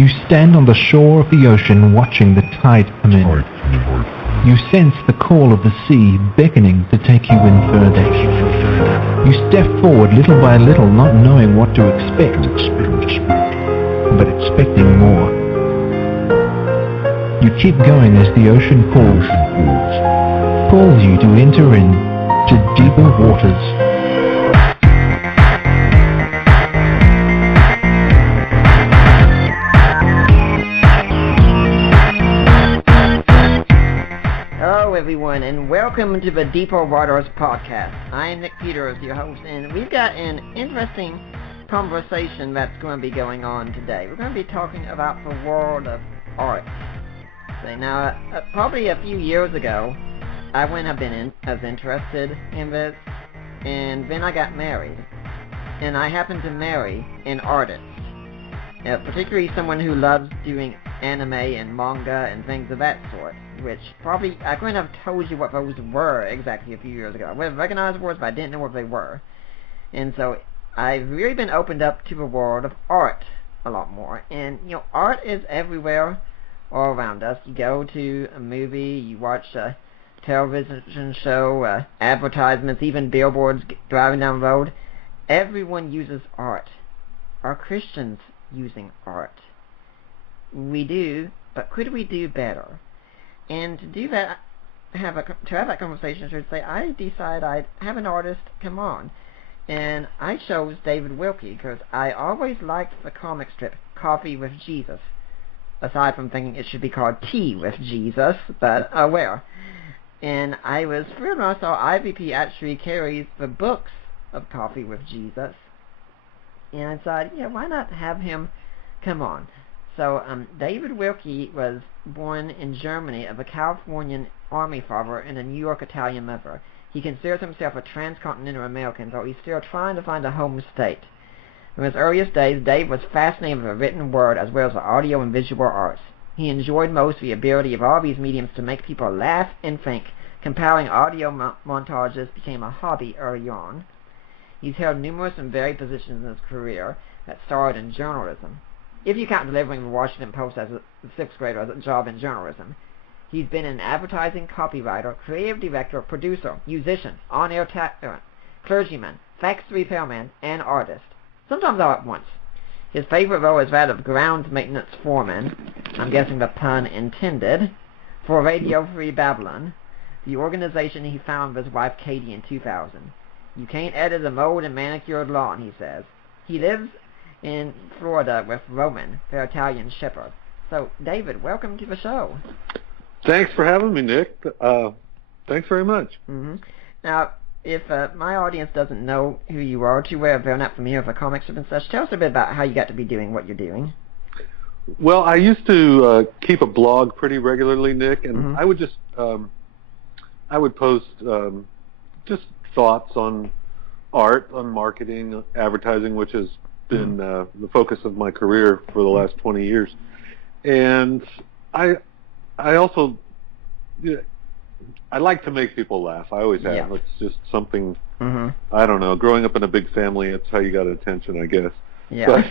You stand on the shore of the ocean watching the tide come in. You sense the call of the sea beckoning to take you in further. You step forward little by little, not knowing what to expect, but expecting more. You keep going as the ocean calls you to enter in to deeper waters. Everyone, and welcome to the Deeper Waters podcast. I am Nick Peters, your host, and we've got an interesting conversation that's going to be going on today. We're going to be talking about the world of art. Now, probably a few years ago, I wouldn't have been as interested in this, and then I got married, and I happened to marry an artist, particularly someone who loves doing anime and manga and things of that sort, which probably, I couldn't have told you what those were exactly a few years ago. I would have recognized words, but I didn't know what they were. And so, I've really been opened up to the world of art a lot more. And, art is everywhere, all around us. You go to a movie, you watch a television show, advertisements, even billboards driving down the road. Everyone uses art. Are Christians using art? We do, but could we do better? And to do that, to have that conversation, I should say, I decided I'd have an artist come on. And I chose David Wilkie because I always liked the comic strip Coffee with Jesus. Aside from thinking it should be called Tea with Jesus, but well. And I was thrilled when I saw IVP actually carries the books of Coffee with Jesus. And I decided, why not have him come on? So, David Wilkie was born in Germany of a Californian Army father and a New York Italian mother. He considers himself a transcontinental American, though he's still trying to find a home state. From his earliest days, Dave was fascinated with the written word as well as the audio and visual arts. He enjoyed most the ability of all these mediums to make people laugh and think. Compelling audio montages became a hobby early on. He's held numerous and varied positions in his career that started in journalism. If you count delivering the Washington Post as a sixth grader as a job in journalism. He's been an advertising copywriter, creative director, producer, musician, on-air clergyman, fax repairman, and artist. Sometimes all at once. His favorite role is that of grounds maintenance foreman, I'm guessing the pun intended, for Radio Free Babylon, the organization he founded with his wife Katie in 2000. You can't edit a mowed and manicured lawn, he says. He lives in Florida with Roman, their Italian shepherd. So, David, welcome to the show. Thanks for having me, Nick. Thanks very much. Mm-hmm. Now, if my audience doesn't know who you are too well, if they're not familiar with the comic strip and such, tell us a bit about how you got to be doing what you're doing. Well, I used to keep a blog pretty regularly, Nick, and I would just I would post just thoughts on art, on marketing, advertising, which has been the focus of my career for the last 20 years. And I also, I like to make people laugh. I always have. Yeah. It's just something, I don't know, growing up in a big family, it's how you got attention, I guess. Yeah.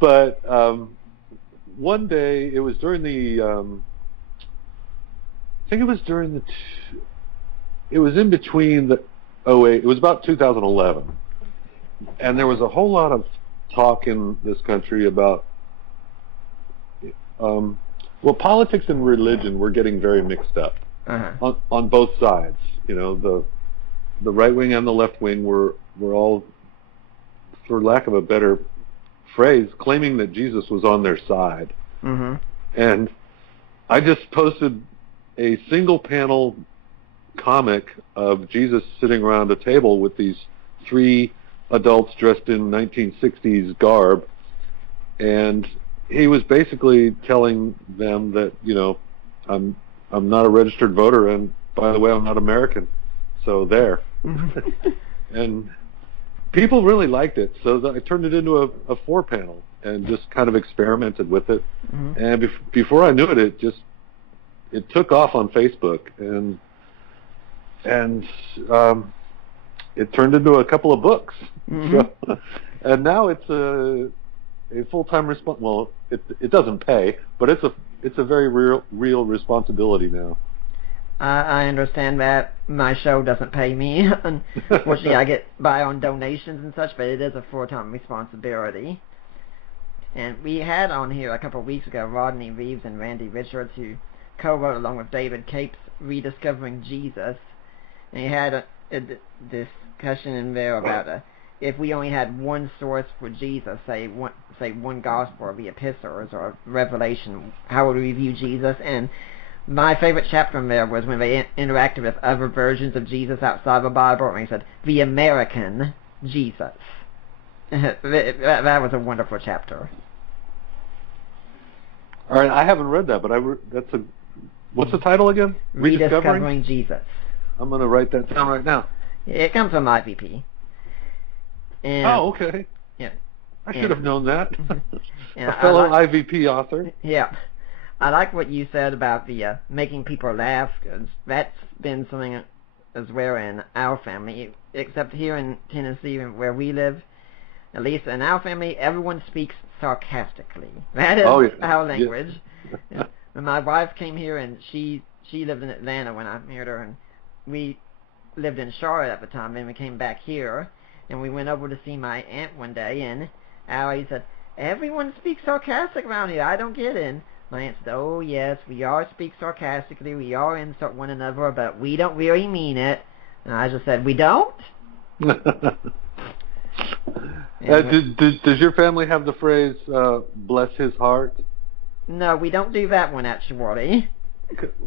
But one day, it was during the, I think it was during the, it was in between the 08, it was about 2011. And there was a whole lot of talk in this country about, politics and religion were getting very mixed up on both sides. The right wing and the left wing were all, for lack of a better phrase, claiming that Jesus was on their side. And I just posted a single panel comic of Jesus sitting around a table with these three adults dressed in 1960s garb, and he was basically telling them that, I'm not a registered voter, and by the way, I'm not American, so there. And people really liked it, so I turned it into a 4-panel and just kind of experimented with it. And before I knew it, it took off on Facebook, and it turned into a couple of books. So, and now it's a full-time well, it doesn't pay, but it's a very real responsibility now. I understand that my show doesn't pay me. Unfortunately, I get by on donations and such, but it is a full-time responsibility. And we had on here a couple of weeks ago Rodney Reeves and Randy Richards, who co-wrote along with David Capes Rediscovering Jesus. And he had a discussion in there about if we only had one source for Jesus, say one gospel or the epistles or Revelation, how would we view Jesus? And my favorite chapter in there was when they interacted with other versions of Jesus outside the Bible, and he said, the American Jesus. that was a wonderful chapter. All right, I haven't read that, but what's the title again? Rediscovering Jesus. I'm going to write that down right now. It comes from IVP. And, okay. Yeah. I should have known that. A fellow IVP author. Yeah. I like what you said about the making people laugh, because that's been something as well in our family, except here in Tennessee where we live. At least in our family, everyone speaks sarcastically. That is our language. Yeah. When my wife came here, and she lived in Atlanta when I married her, and we lived in Charlotte at the time, then we came back here, and we went over to see my aunt one day, and Allie said, everyone speaks sarcastic around here, I don't get it. And my aunt said, oh yes, we all speak sarcastically, we all insult one another, but we don't really mean it. And I just said, we don't? Does your family have the phrase, bless his heart? No, we don't do that one, actually.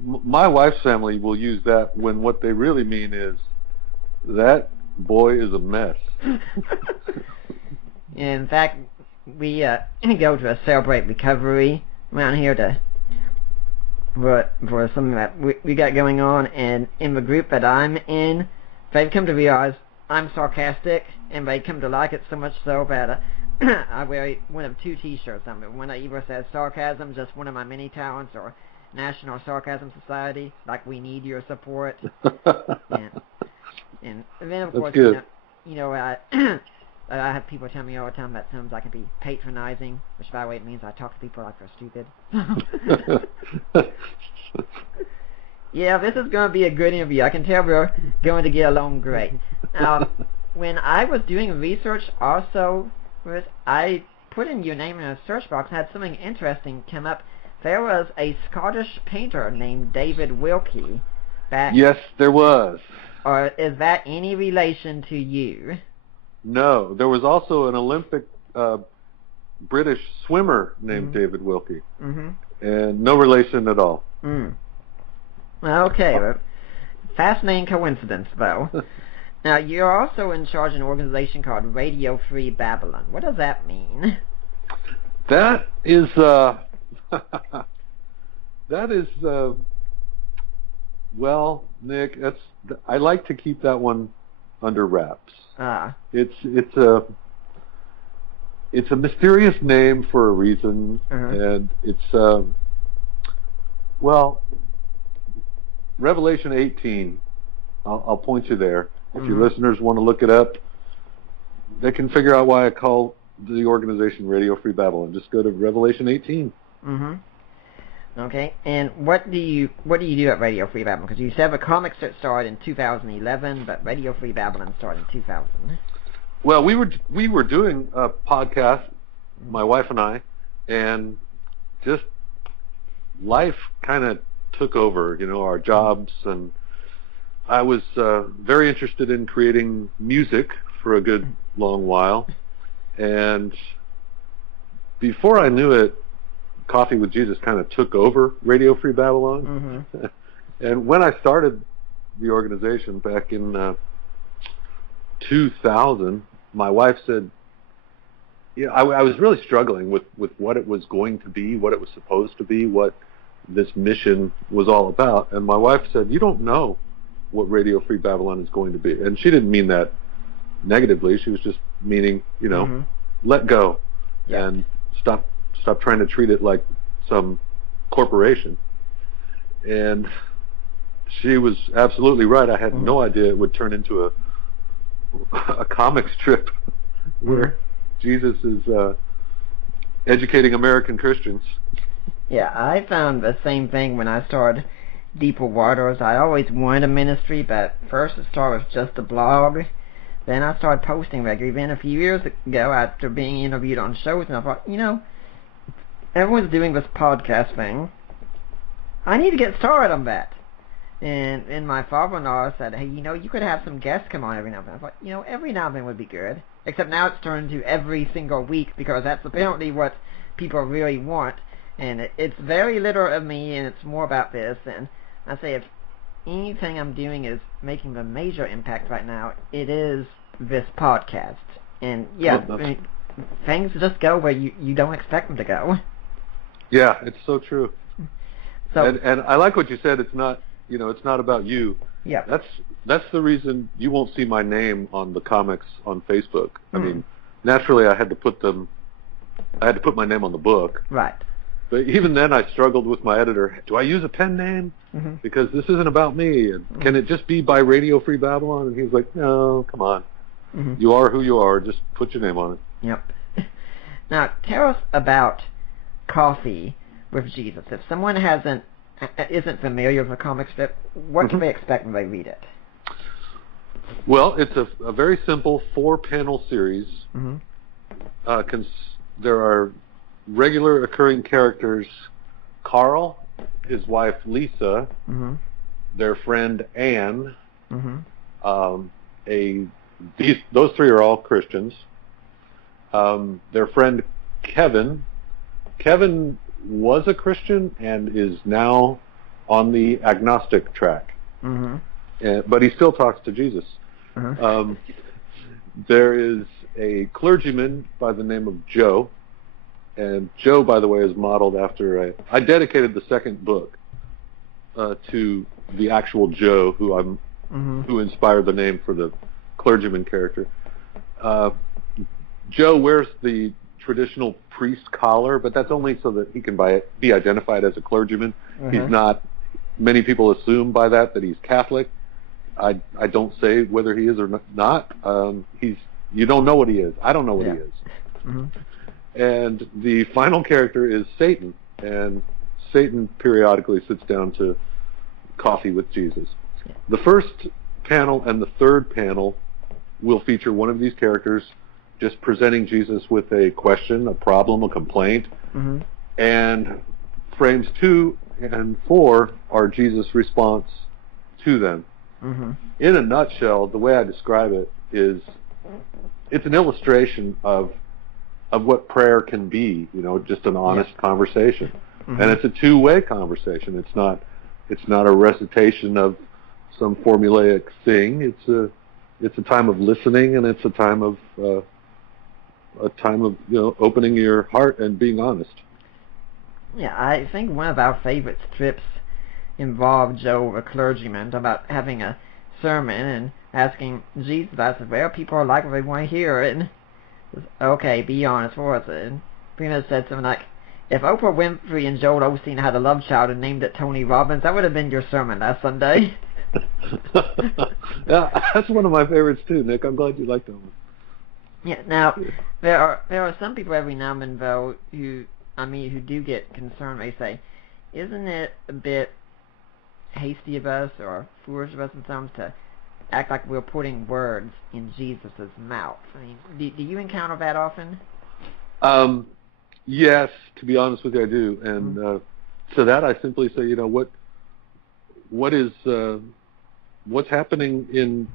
My wife's family will use that when what they really mean is, that boy is a mess. In fact, we go to a Celebrate Recovery around here for something that we got going on, and in the group that I'm in, they've come to realize I'm sarcastic, and they come to like it so much so that I wear one of two t-shirts. One that either says sarcasm, just one of my many talents, or National Sarcasm Society, like we need your support. and then of course, I have people tell me all the time that sometimes I can be patronizing, which by the way means I talk to people like they're stupid. Yeah, this is going to be a good interview. I can tell we're going to get along great. When I was doing research also, I put in your name in a search box and had something interesting come up. There was a Scottish painter named David Wilkie. Yes, there was. Or is that any relation to you? No, there was also an Olympic British swimmer named David Wilkie, and no relation at all. Okay, fascinating coincidence, though. Now, you're also in charge of an organization called Radio Free Babylon. What does that mean? That is, well, Nick, I like to keep that one under wraps. It's a mysterious name for a reason, and it's Revelation 18. I'll point you there. If your listeners want to look it up, they can figure out why I call the organization Radio Free Babylon. Just go to Revelation 18. Okay, and what do you do at Radio Free Babylon? Because you said the comics started in 2011, but Radio Free Babylon started in 2000. Well, we were doing a podcast, my wife and I, and just life kind of took over, our jobs, and I was very interested in creating music for a good long while, and before I knew it, Coffee with Jesus kind of took over Radio Free Babylon. And when I started the organization back in 2000, my wife said, I was really struggling with what it was going to be, what it was supposed to be, what this mission was all about. And my wife said, you don't know what Radio Free Babylon is going to be. And she didn't mean that negatively. She was just meaning, let go and stop trying to treat it like some corporation. And she was absolutely right. I had no idea it would turn into a comic strip where Jesus is educating American Christians. Yeah, I found the same thing when I started Deeper Waters. I always wanted a ministry, but first it started with just a blog. Then I started posting regularly. Then a few years ago, after being interviewed on shows, and I thought, everyone's doing this podcast thing. I need to get started on that. And my father-in-law said, hey, you could have some guests come on every now and then. I thought, every now and then would be good. Except now it's turned to every single week, because that's apparently what people really want. And it's very little of me, and it's more about this. And I say, if anything I'm doing is making a major impact right now, it is this podcast. And things just go where you don't expect them to go. Yeah, it's so true. So, and I like what you said. It's not, it's not about you. Yeah. That's the reason you won't see my name on the comics on Facebook. I mean, naturally, I had to put my name on the book. Right. But even then, I struggled with my editor. Do I use a pen name? Because this isn't about me. And can it just be by Radio Free Babylon? And he's like, no, come on. You are who you are. Just put your name on it. Yep. Now, tell us about Coffee with Jesus. If someone isn't familiar with a comic strip, what can they expect when they read it? Well, it's a very simple 4-panel series. There are regular occurring characters: Carl, his wife Lisa, their friend Anne. Those three are all Christians. Their friend Kevin. Kevin was a Christian and is now on the agnostic track, but he still talks to Jesus. There is a clergyman by the name of Joe. And Joe, by the way, is modeled after I dedicated the second book to the actual Joe, who inspired the name for the clergyman character. Joe wears the traditional priest collar, but that's only so that he can be identified as a clergyman. He's not. Many people assume by that he's Catholic. I don't say whether he is or not. You don't know what he is. I don't know what he is. And the final character is Satan, and Satan periodically sits down to coffee with Jesus. The first panel and the third panel will feature one of these characters just presenting Jesus with a question, a problem, a complaint, and frames 2 and 4 are Jesus' response to them. In a nutshell, the way I describe it is it's an illustration of what prayer can be, just an honest conversation. And it's a two-way conversation. It's not a recitation of some formulaic thing. It's a time of listening, and it's a time of opening your heart and being honest. Yeah, I think one of our favorite strips involved Joe, a clergyman, about having a sermon and asking Jesus, I said, well, people are like what they want to hear, and okay, be honest, what was it? And pretty much said something like, if Oprah Winfrey and Joel Osteen had a love child and named it Tony Robbins, that would have been your sermon last Sunday. Yeah, that's one of my favorites too, Nick. I'm glad you liked that one. Yeah, now, there are some people every now and then, though, who do get concerned. They say, isn't it a bit hasty of us or foolish of us in some to act like we're putting words in Jesus' mouth? I mean, do you encounter that often? Yes, to be honest with you, I do. And to that I simply say, what's happening in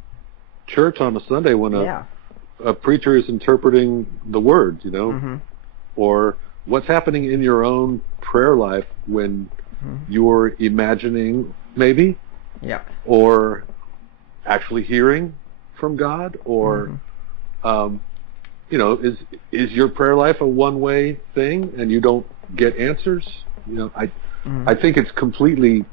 church on a Sunday when a preacher is interpreting the words, or what's happening in your own prayer life when you're imagining maybe, or actually hearing from God, or is your prayer life a one-way thing and you don't get answers? I think it's completely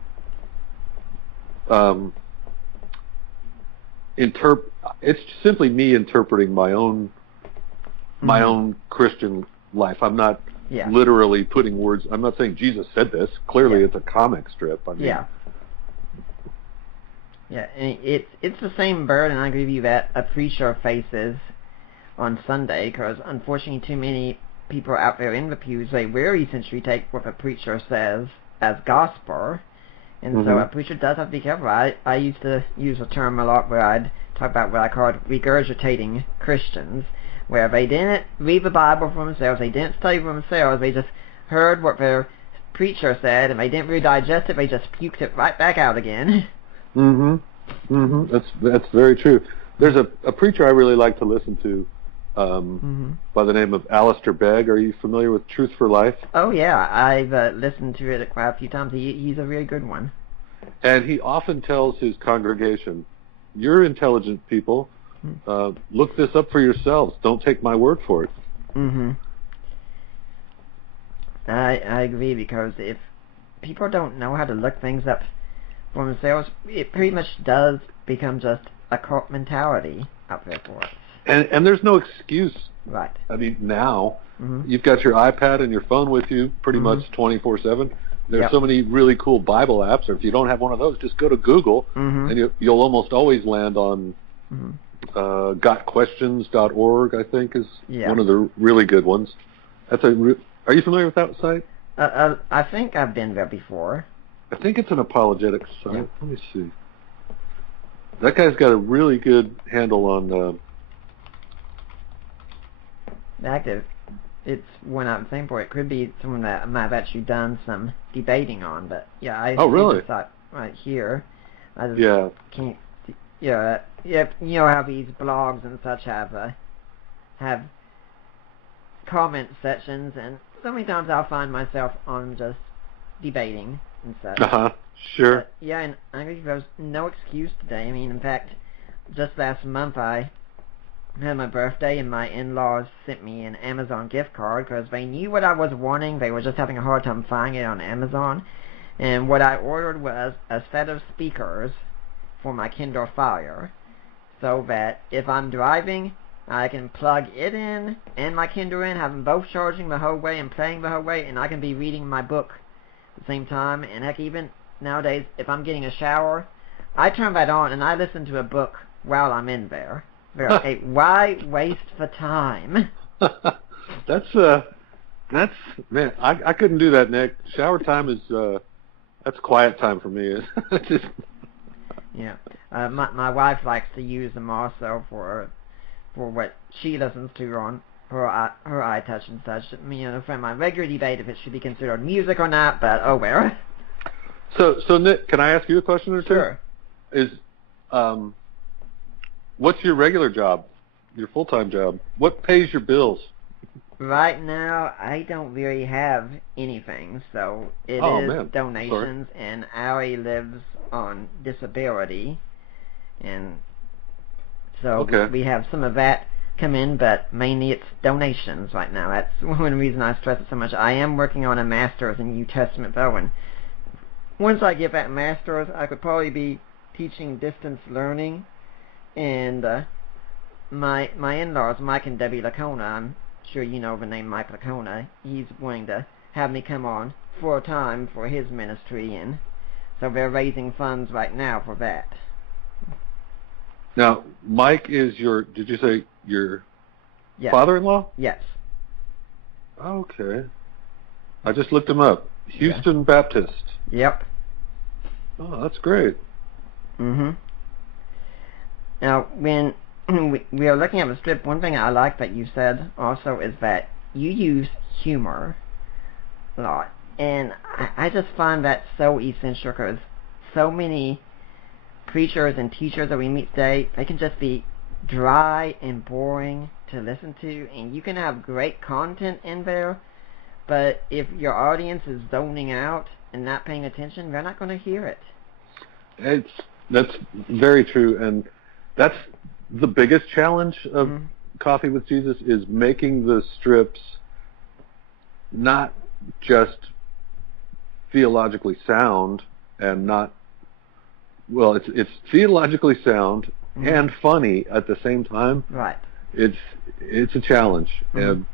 it's simply me interpreting my own Christian life. I'm not literally putting words. I'm not saying Jesus said this. Clearly, it's a comic strip. I mean, and it's the same burden, I give you that, a preacher faces on Sunday, because unfortunately too many people out there in the pews, they will essentially take what a preacher says as gospel. And so a preacher does have to be careful. I used to use a term a lot where I'd talk about what I called regurgitating Christians, where they didn't read the Bible for themselves, they didn't study for themselves, they just heard what their preacher said, and they didn't really digest it, they just puked it right back out again. That's very true. There's a preacher I really like to listen to by the name of Alistair Begg. Are you familiar with Truth for Life? Oh, yeah. I've listened to it quite a few times. He's a really good one. And he often tells his congregation, you're intelligent people. Look this up for yourselves. Don't take my word for it. I agree, because if people don't know how to look things up for themselves, it pretty much does become just a cult mentality out there for us. And there's no excuse. Right. I mean, now you've got your iPad and your phone with you pretty much 24/7. There's so many really cool Bible apps, or if you don't have one of those, just go to Google, and you'll almost always land on gotquestions.org, I think, is one of the really good ones. Are you familiar with that site? I think I've been there before. I think it's an apologetics site. Let me see. That guy's got a really good handle on... active. It's one I'm thinking for. It could be someone that I've actually done some debating on, but I really? Thought right here. I just can't. You know how these blogs and such have comment sections, and so many times I'll find myself on just debating and such. Sure. But, and I think there was no excuse today. I mean, in fact, just last month I had my birthday, and my in-laws sent me an Amazon gift card because they knew what I was wanting. They were just having a hard time finding it on Amazon. And what I ordered was a set of speakers for my Kindle Fire, so that if I'm driving, I can plug it in and my Kindle in, have them both charging the whole way and playing the whole way, and I can be reading my book at the same time. And heck, even nowadays, if I'm getting a shower, I turn that on and I listen to a book while I'm in there. Hey, why waste the time? That's man, I couldn't do that, Nick. Shower time is that's quiet time for me. Just... my wife likes to use them also for what she listens to on her iTouch and such. For my regular debate if it should be considered music or not, but oh well. So Nick, can I ask you a question or two? Sure. What's your regular job, your full-time job? What pays your bills? Right now, I don't really have anything, so it is donations, and Allie lives on disability, and so we have some of that come in, but mainly it's donations right now. That's one reason I stress it so much. I am working on a master's in New Testament, though, and once I get that master's, I could probably be teaching distance learning. And my in-laws, Mike and Debbie Lacona, I'm sure you know the name Mike Lacona, he's wanting to have me come on full-time for his ministry, and so they're raising funds right now for that. Now, Mike is did you say your father-in-law? Yes. Okay. I just looked him up. Houston Baptist. Yep. Oh, that's great. Now, when we are looking at the strip, one thing I like that you said also is that you use humor a lot. And I just find that so essential, because so many preachers and teachers that we meet today, they can just be dry and boring to listen to, and you can have great content in there, but if your audience is zoning out and not paying attention, they're not going to hear it. That's very true, and that's the biggest challenge of Coffee with Jesus, is making the strips not just theologically sound and not, well, it's theologically sound and funny at the same time. Right. It's a challenge, and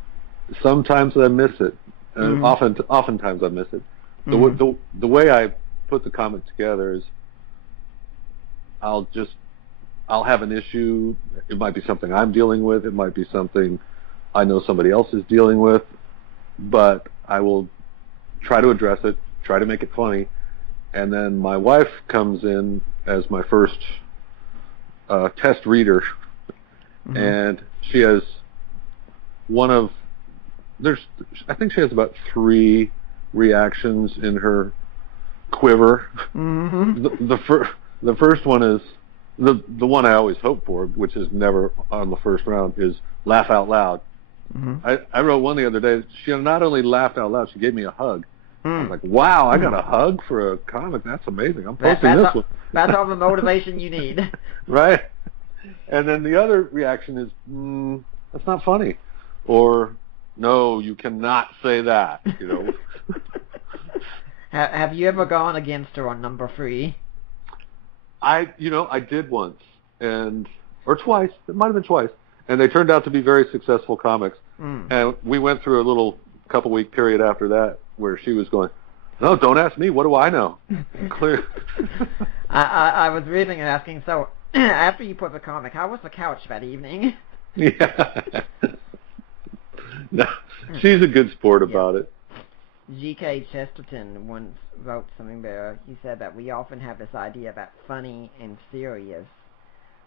sometimes I miss it, and oftentimes I miss it. The way I put the comic together is I'll have an issue. It might be something I'm dealing with. It might be something I know somebody else is dealing with. but I will try to address it, try to make it funny, and then my wife comes in as my first test reader, and she has I think she has about 3 reactions in her quiver. The first one is the one I always hope for, which is never on the first round, is laugh out loud. I wrote one the other day. She not only laughed out loud, she gave me a hug. I was like, wow, I got a hug for a comic. That's amazing. I'm posting this one. That's all the motivation you need. Right. And then the other reaction is, that's not funny. Or, no, you cannot say that, you know. Have you ever gone against her on number 3? I did once, or twice. It might have been twice. And they turned out to be very successful comics. And we went through a little couple-week period after that where she was going, no, don't ask me. What do I know? Clear. I was reading and asking, so after you put the comic, how was the couch that evening? Yeah. No, she's a good sport about it. G.K. Chesterton once wrote something there. He said that we often have this idea that funny and serious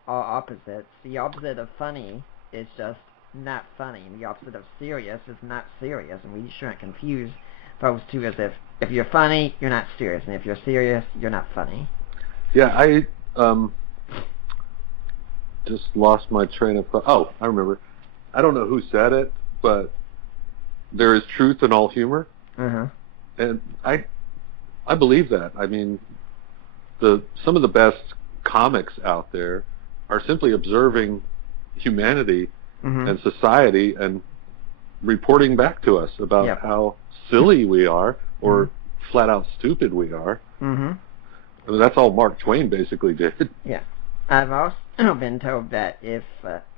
are opposites. The opposite of funny is just not funny, and the opposite of serious is not serious, and we shouldn't confuse those two as if you're funny, you're not serious, and if you're serious, you're not funny. Yeah, I just lost my train of thought. Oh, I remember. I don't know who said it, but there is truth in all humor. And I believe that. I mean, some of the best comics out there are simply observing humanity and society and reporting back to us about how silly we are or flat out stupid we are. I mean, that's all Mark Twain basically did. Yeah. I've also been told that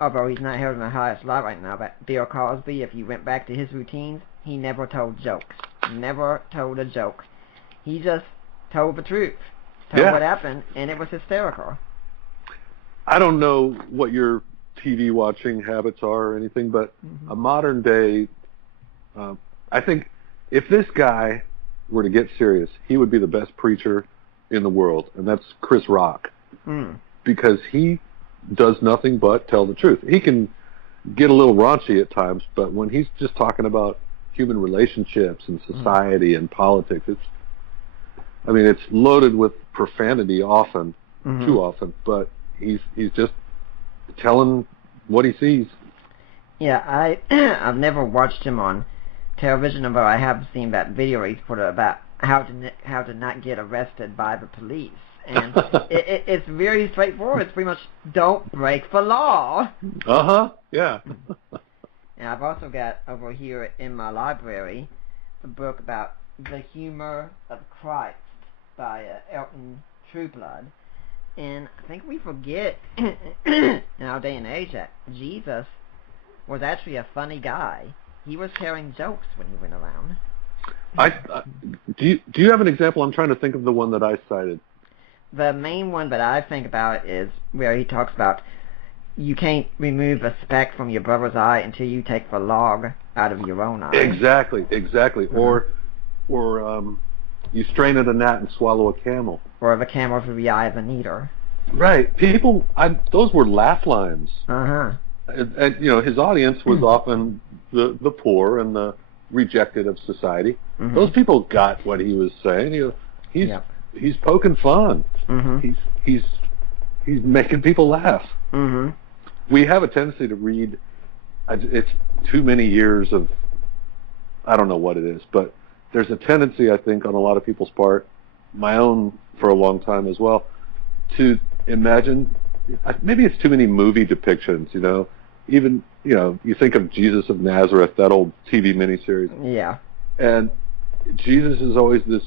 although he's not held in the highest light right now, but Bill Cosby, if you went back to his routines, he never told jokes. Never told a joke. He just told the truth. Told what happened, and it was hysterical. I don't know what your TV watching habits are or anything, but a modern day, I think if this guy were to get serious, he would be the best preacher in the world, and that's Chris Rock. Because he does nothing but tell the truth. He can get a little raunchy at times, but when he's just talking about human relationships and society and politics, it's loaded with profanity often, too often, but he's just telling what he sees. Yeah, I've never watched him on television, but I have seen that video he's put about how to not get arrested by the police. And it's very straightforward. It's pretty much, don't break the law. Yeah. And I've also got over here in my library a book about the humor of Christ by Elton Trueblood. And I think we forget in our day and age that Jesus was actually a funny guy. He was telling jokes when he went around. Do you have an example? I'm trying to think of the one that I cited. The main one that I think about is where he talks about you can't remove a speck from your brother's eye until you take the log out of your own eye. Exactly. Or you strain at a gnat and swallow a camel. Or the camel through the eye of a needle. Right. Those were laugh lines. And his audience was often the poor and the rejected of society. Those people got what he was saying. He's poking fun. He's making people laugh. We have a tendency to read. It's too many years of. I don't know what it is, but there's a tendency, I think, on a lot of people's part, my own for a long time as well, to imagine. Maybe it's too many movie depictions. Even you think of Jesus of Nazareth, that old TV miniseries. Yeah. And Jesus is always this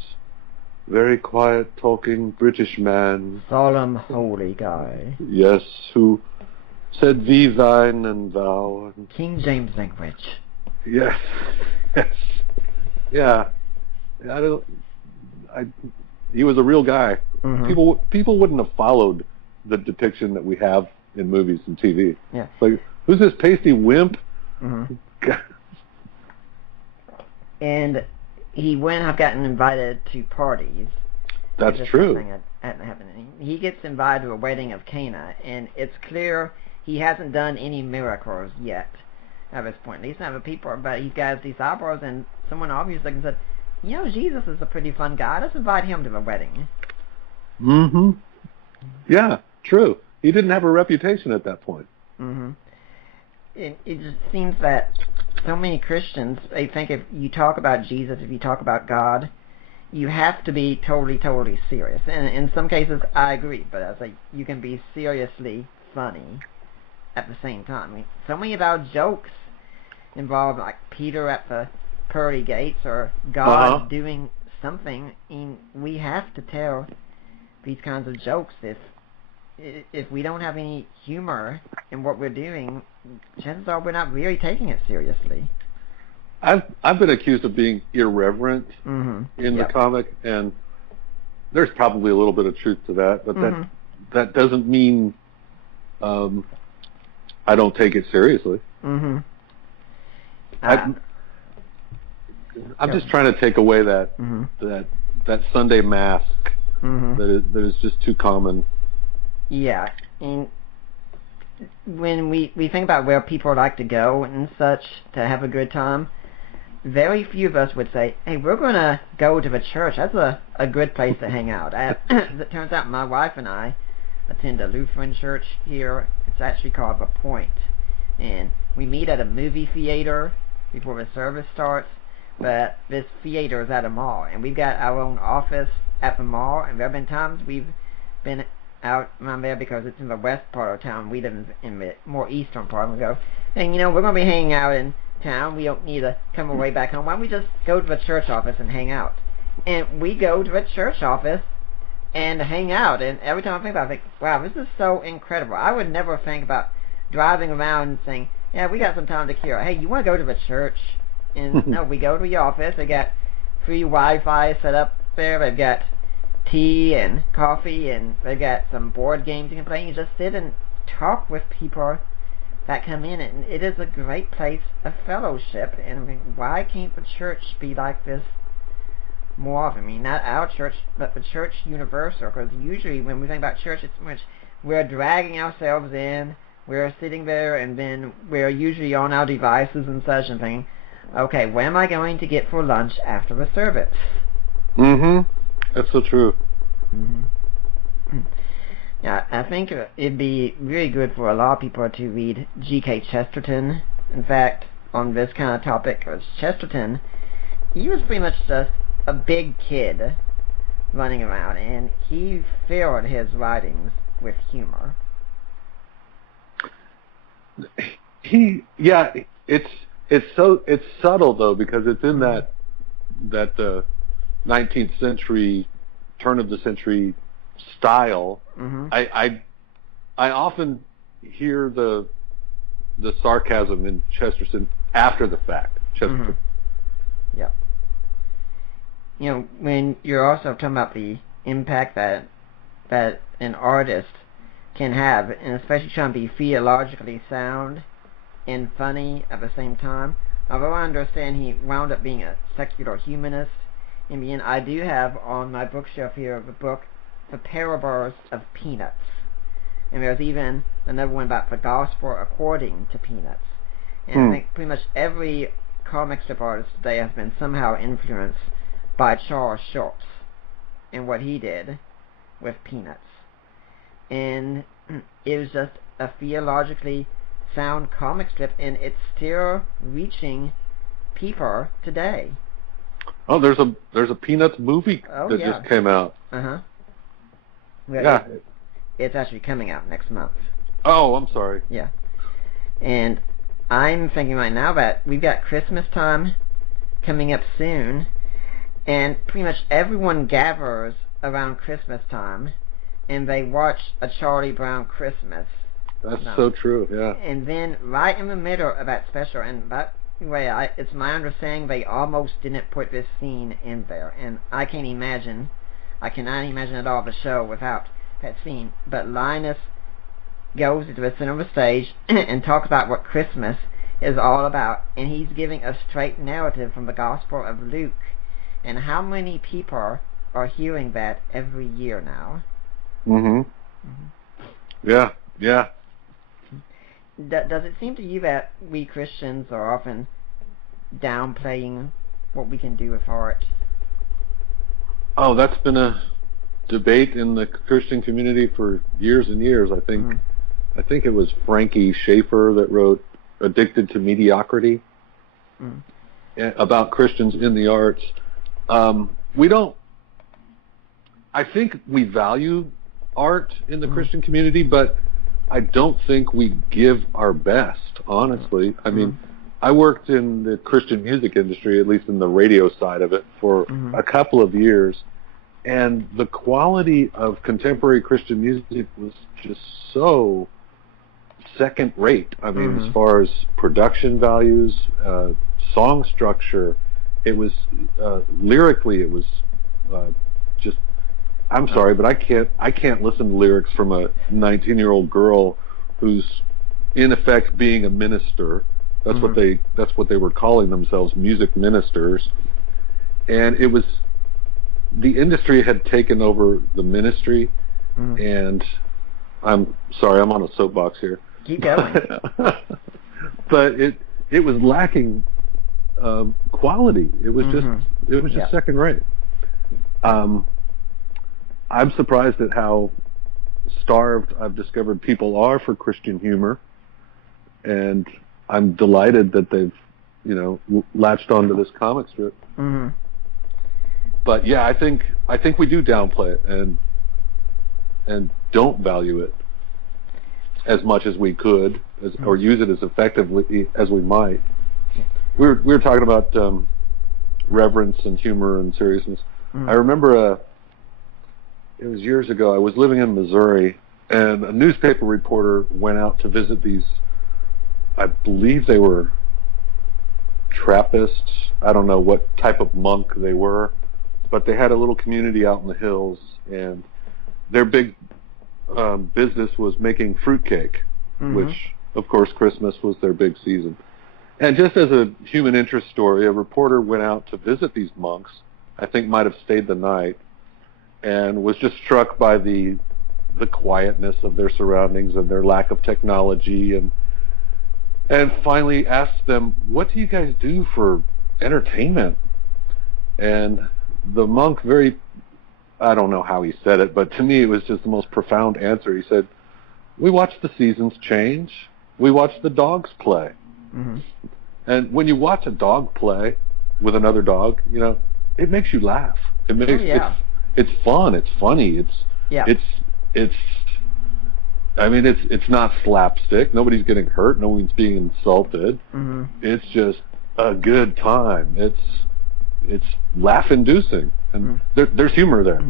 very quiet, talking British man. Solemn, holy guy. Yes, who said thee, thine, and thou. King James language. Yes. Yeah. He was a real guy. People wouldn't have followed the depiction that we have in movies and TV. Yeah. Like, who's this pasty wimp? and he wouldn't have gotten invited to parties. That's true. Hadn't happened. He gets invited to a wedding of Cana, and it's clear he hasn't done any miracles yet at this point. At least not the people, but he's got his disciples, and someone obviously said, Jesus is a pretty fun guy. Let's invite him to the wedding. Mm-hmm. Yeah, true. He didn't have a reputation at that point. Mm-hmm. It just seems that so many Christians, they think if you talk about Jesus, if you talk about God, you have to be totally, totally serious. And in some cases, I agree, but I say you can be seriously funny at the same time. I mean, so many of our jokes involve like Peter at the pearly gates or God doing something, and we have to tell these kinds of jokes. If we don't have any humor in what we're doing, chances are we're not really taking it seriously. I've been accused of being irreverent in the comic, and there's probably a little bit of truth to that, but that doesn't mean I don't take it seriously. Mm-hmm. I'm just trying to take away that Sunday mask that is just too common. Yeah, and when we think about where people like to go and such to have a good time, very few of us would say, hey, we're going to go to the church. That's a good place to hang out. As it turns out, my wife and I attend a Lutheran church here. It's actually called The Point. And we meet at a movie theater before the service starts, but this theater is at a mall. And we've got our own office at the mall, and there have been times we've been out around there because it's in the west part of town. We live in the more eastern part. We go, and we're going to be hanging out in town. We don't need to come away back home. Why don't we just go to the church office and hang out? And we go to the church office and hang out. And every time I think about it, I think, wow, this is so incredible. I would never think about driving around and saying, yeah, we got some time to kill. Hey, you want to go to the church? And no, we go to the office. They got free Wi-Fi set up there. They've got tea and coffee, and they've got some board games you can play. And you just sit and talk with people that come in, and it is a great place of fellowship. And I mean, why can't the church be like this more often? I mean, not our church, but the church universal, because usually when we think about church, it's much we're dragging ourselves in, we're sitting there, and then we're usually on our devices and such, and thinking, okay, what am I going to get for lunch after the service? That's so true. Yeah, I think it'd be really good for a lot of people to read G.K. Chesterton. In fact, on this kind of topic, because Chesterton, he was pretty much just a big kid running around, and he filled his writings with humor. It's subtle though, because it's in that 19th century, turn of the century style. I often hear the sarcasm in Chesterton after the fact. Chesterton. Yeah. When you're also talking about the impact that an artist can have, and especially trying to be theologically sound and funny at the same time. Although I understand he wound up being a secular humanist, in the end, I do have on my bookshelf here the book, The Parables of Peanuts. And there's even another one about the gospel according to Peanuts. And I think pretty much every comic strip artist today has been somehow influenced by Charles Schulz and what he did with Peanuts. And it was just a theologically sound comic strip, and it's still reaching people today. Oh, there's a Peanuts movie that just came out. Well, yeah. It's actually coming out next month. Oh, I'm sorry. Yeah. And I'm thinking right now that we've got Christmas time coming up soon, and pretty much everyone gathers around Christmas time, and they watch a Charlie Brown Christmas. That's so true, yeah. And then right in the middle of that special, and by the way, it's my understanding they almost didn't put this scene in there, and I cannot imagine at all the show without that scene. But Linus goes to the center of the stage and talks about what Christmas is all about, and he's giving a straight narrative from the Gospel of Luke. And how many people are hearing that every year now? Yeah, yeah. Does it seem to you that we Christians are often downplaying what we can do with art? Oh, that's been a debate in the Christian community for years and years. I think it was Frankie Schaeffer that wrote Addicted to Mediocrity about Christians in the arts. I think we value art in the Christian community, but I don't think we give our best, honestly. I mean, I worked in the Christian music industry, at least in the radio side of it, for a couple of years, and the quality of contemporary Christian music was just so second rate. I mean, as far as production values, song structure, it was lyrically, it was just. I'm sorry, but I can't listen to lyrics from a 19-year-old girl who's in effect being a minister. That's what they were calling themselves, music ministers. And it was, the industry had taken over the ministry, and I'm sorry, I'm on a soapbox here. Keep going. But it was lacking quality. It was just second rate. I'm surprised at how starved I've discovered people are for Christian humor, and I'm delighted that they've, latched onto this comic strip. But yeah, I think we do downplay it and don't value it as much as we could, or use it as effectively as we might. We were talking about reverence and humor and seriousness. I remember it was years ago. I was living in Missouri, and a newspaper reporter went out to visit these, I believe they were Trappists. I don't know what type of monk they were, but they had a little community out in the hills, and their big business was making fruitcake, which, of course, Christmas was their big season. And just as a human interest story, a reporter went out to visit these monks, I think might have stayed the night, and was just struck by the quietness of their surroundings and their lack of technology, and finally asked them, "What do you guys do for entertainment?" And the monk, I don't know how he said it, but to me it was just the most profound answer. He said, "We watch the seasons change. We watch the dogs play." And when you watch a dog play with another dog, it makes you laugh. It makes it's fun. It's funny. It's not slapstick. Nobody's getting hurt. No one's being insulted. It's just a good time. It's laugh-inducing, and there's humor there.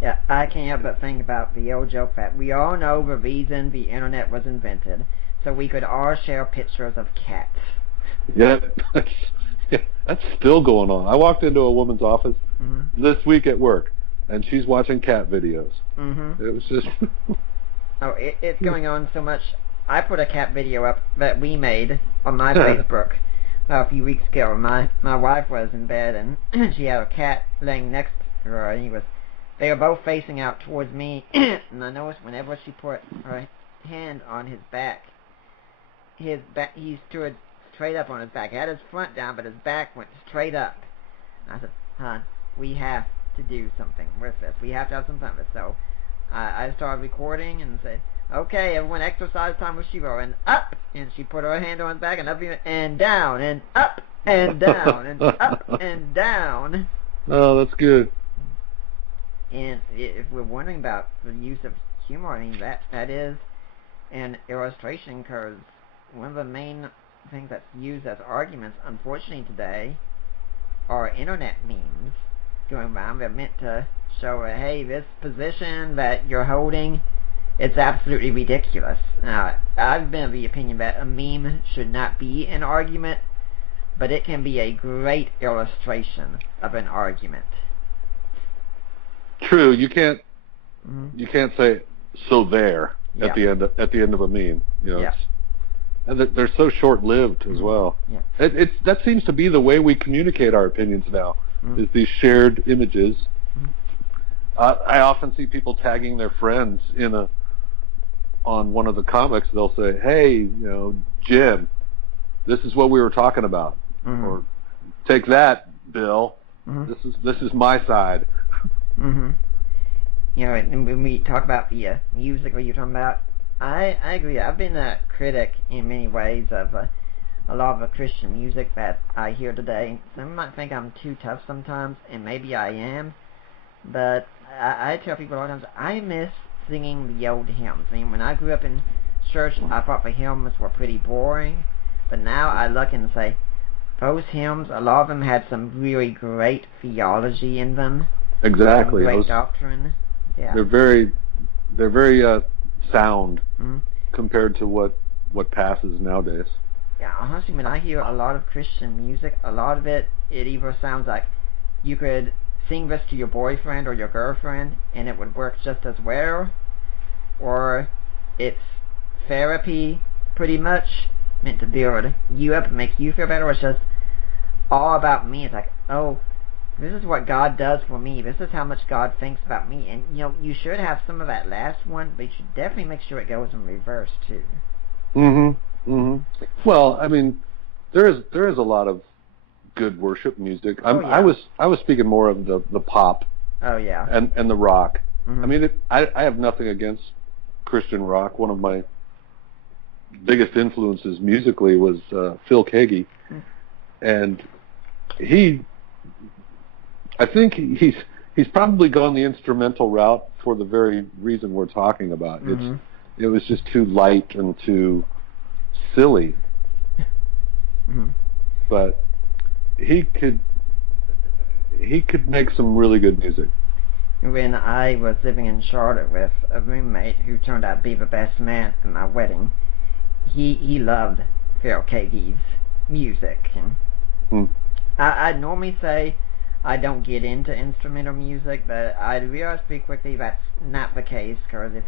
Yeah, I can't help but think about the old joke that we all know the reason the internet was invented, so we could all share pictures of cats. Yeah, that's still going on. I walked into a woman's office this week at work, and she's watching cat videos. It was just... it's going on so much. I put a cat video up that we made on my Facebook a few weeks ago. My wife was in bed, and she had a cat laying next to her, and they were both facing out towards me, and I noticed whenever she put her hand on his back, he stood straight up on his back. He had his front down, but his back went straight up. And I said, "Hon, we have to do something with this. We have to have some fun with it." So I started recording and said, "Okay, everyone, exercise time with Shiro," and up, and she put her hand on his back, and up, and down, and up, and down, and up, and down. Oh, that's good. And if we're wondering about the use of humor, I mean, that is an illustration, because one of the main things that's used as arguments, unfortunately today, are internet memes going around. They're meant to show, hey, this position that you're holding, it's absolutely ridiculous. Now, I've been of the opinion that a meme should not be an argument, but it can be a great illustration of an argument. True. You can't say "so there" at the end of a meme. And they're so short-lived as well. Yeah. That seems to be the way we communicate our opinions now, is these shared images. I often see people tagging their friends on one of the comics. They'll say, "Hey, Jim, this is what we were talking about," or "Take that, Bill. This is my side." And when we talk about the music, what you're talking about, I agree. I've been a critic in many ways of a lot of the Christian music that I hear today. Some might think I'm too tough sometimes, and maybe I am, but I tell people all the time, I miss singing the old hymns. I mean, when I grew up in church, I thought the hymns were pretty boring, but now I look and say, those hymns, a lot of them had some really great theology in them. Exactly. Great doctrine. Yeah. They're very sound compared to what passes nowadays. Yeah, honestly, when I hear a lot of Christian music, a lot of it either sounds like you could sing this to your boyfriend or your girlfriend and it would work just as well, or it's therapy, pretty much, meant to build you up and make you feel better, or it's just all about me. It's like, oh, this is what God does for me. This is how much God thinks about me. And, you should have some of that last one, but you should definitely make sure it goes in reverse, too. Well, I mean, there is a lot of good worship music. Yeah. I was speaking more of the pop. Oh, yeah. And the rock. I mean, I have nothing against Christian rock. One of my biggest influences musically was Phil Keaggy. And I think he's probably gone the instrumental route for the very reason we're talking about. It was just too light and too silly. But he could make some really good music. When I was living in Charlotte with a roommate who turned out to be the best man at my wedding, he loved Phil Keaggy's music. I normally say I don't get into instrumental music, but I realized pretty quickly that's not the case, because if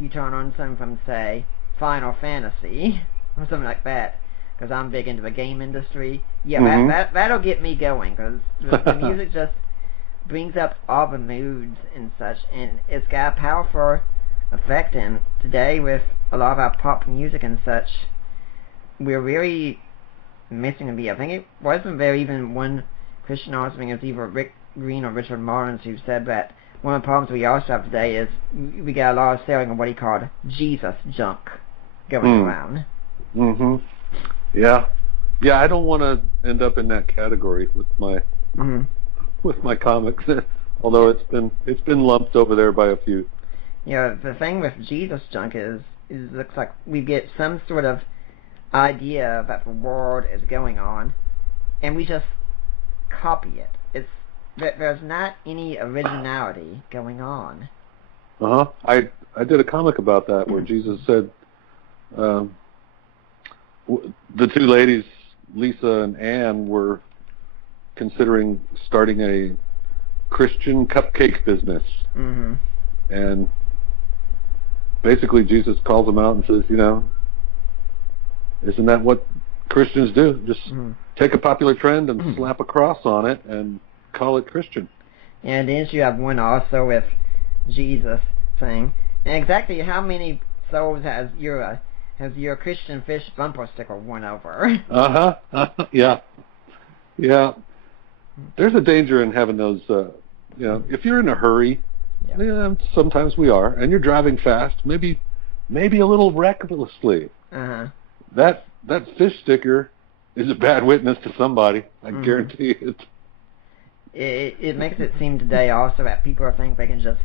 you turn on something from, say, Final Fantasy, or something like that, because I'm big into the game industry, that'll get me going, because the music just brings up all the moods and such, and it's got a powerful effect. And today, with a lot of our pop music and such, we're really missing a beat. I think it wasn't there even one Christian artist, I think it was either Rick Green or Richard Martins, who said that one of the problems we also have today is we got a lot of selling of what he called Jesus junk going around. Yeah, I don't want to end up in that category with my with my comics, although it's been lumped over there by a few. The thing with Jesus junk is it looks like we get some sort of idea that the world is going on, and we just copy it. There's not any originality going on. I did a comic about that where Jesus said, the two ladies, Lisa and Anne, were considering starting a Christian cupcake business. And basically Jesus calls them out and says, isn't that what Christians do? Just take a popular trend and slap a cross on it and call it Christian. And didn't you have one also with Jesus saying, and exactly how many souls has your Christian fish bumper sticker won over? Yeah. There's a danger in having those. If you're in a hurry, sometimes we are, and you're driving fast, maybe a little recklessly. That fish sticker is a bad witness to somebody. I guarantee it. It makes it seem today also that people think they can just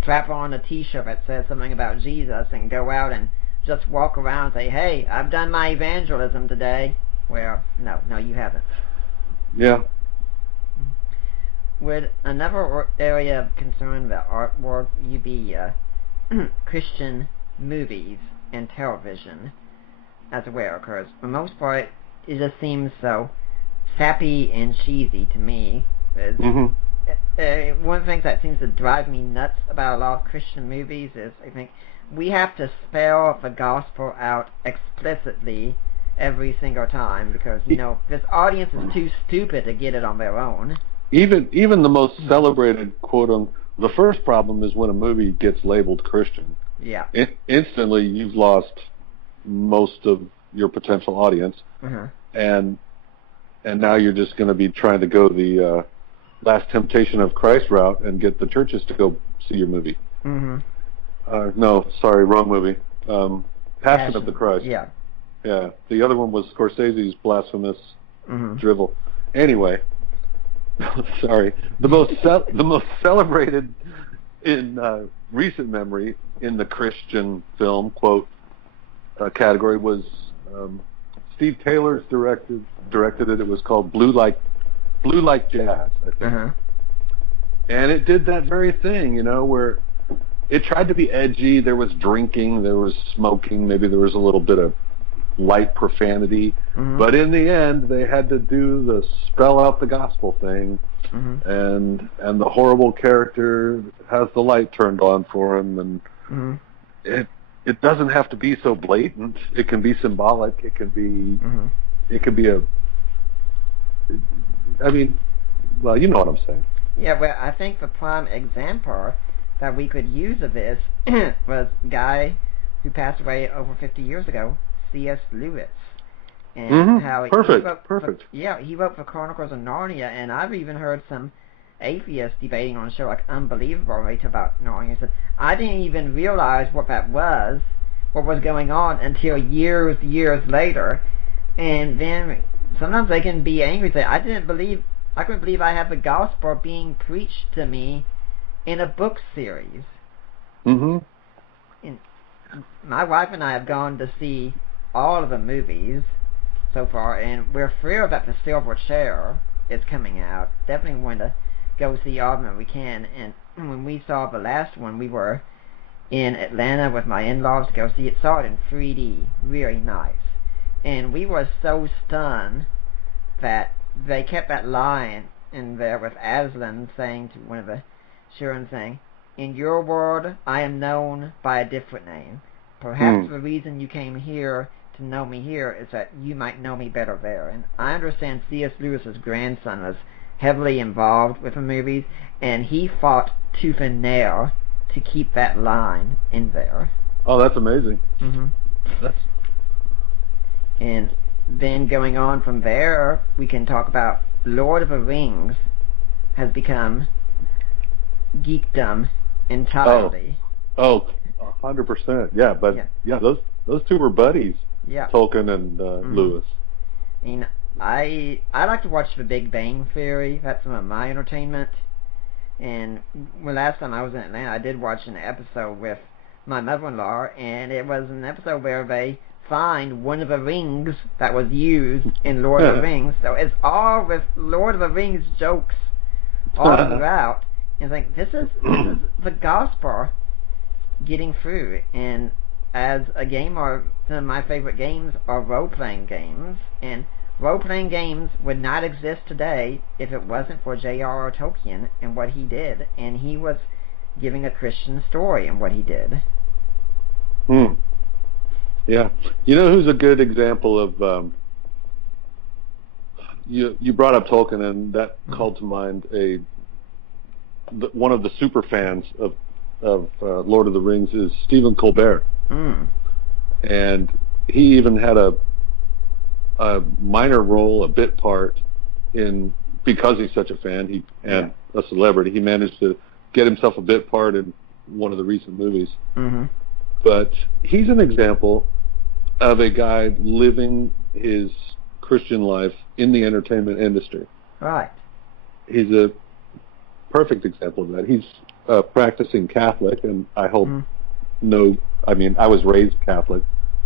strap on a T-shirt that says something about Jesus and go out and just walk around and say, "Hey, I've done my evangelism today." Well, no, you haven't. Yeah. Would another area of concern the art world you be Christian movies and television as well? Because for the most part, it just seems so sappy and cheesy to me. one of the things that seems to drive me nuts about a lot of Christian movies is I think we have to spell the gospel out explicitly every single time because, this audience is too stupid to get it on their own. Even the most celebrated quote-unquote, the first problem is when a movie gets labeled Christian. Yeah. Instantly, you've lost most of your potential audience, and now you're just going to be trying to go the Last Temptation of Christ route and get the churches to go see your movie. No, sorry, wrong movie. Passion of the Christ. Yeah. Yeah. The other one was Scorsese's blasphemous drivel. Anyway, sorry. The most celebrated in recent memory in the Christian film quote category was Steve Taylor's directed it. It was called Blue Like Jazz, I think. And it did that very thing, where it tried to be edgy. There was drinking, there was smoking, maybe there was a little bit of light profanity, but in the end they had to do the spell out the gospel thing, and the horrible character has the light turned on for him, and it doesn't have to be so blatant. It can be symbolic. It can be I mean, well, you know what I'm saying. Yeah, well, I think the prime example that we could use of this was a guy who passed away over 50 years ago, C.S. Lewis. And how perfect. He wrote for Chronicles of Narnia, and I've even heard some atheists debating on a show like Unbelievable right about Narnia. Said, I didn't even realize what was going on until years later. And then sometimes they can be angry. Say, I couldn't believe I had the gospel being preached to me in a book series. And my wife and I have gone to see all of the movies so far, and we're thrilled that the Silver Chair is coming out. Definitely want to go see all of them if we can. And when we saw the last one, we were in Atlanta with my in-laws to go see it. Saw it in 3D, really nice. And we were so stunned that they kept that line in there with Aslan saying to one of the children, saying, "In your world, I am known by a different name. Perhaps the reason you came here to know me here is that you might know me better there." And I understand C.S. Lewis's grandson was heavily involved with the movies, and he fought tooth and nail to keep that line in there. Oh, that's amazing. And then going on from there, we can talk about Lord of the Rings has become geekdom entirely. Oh, 100%. Yeah, but those two were buddies. Yeah. Tolkien and Lewis. And I like to watch The Big Bang Theory. That's some of my entertainment. And last time I was in Atlanta, I did watch an episode with my mother-in-law, and it was an episode where they find one of the rings that was used in Lord of the Rings. So it's all with Lord of the Rings jokes all throughout. And it's like, this is the gospel getting through. And as a gamer, some of my favorite games are role-playing games. And role-playing games would not exist today if it wasn't for J.R.R. Tolkien and what he did. And he was giving a Christian story in what he did. Yeah. You know who's a good example of... You brought up Tolkien, and that called to mind one of the super fans of Lord of the Rings is Stephen Colbert. And he even had a minor role, a bit part because he's such a fan and a celebrity. He managed to get himself a bit part in one of the recent movies. But he's an example of a guy living his Christian life in the entertainment industry. Right. He's a perfect example of that. He's a practicing Catholic, and I hope I was raised Catholic.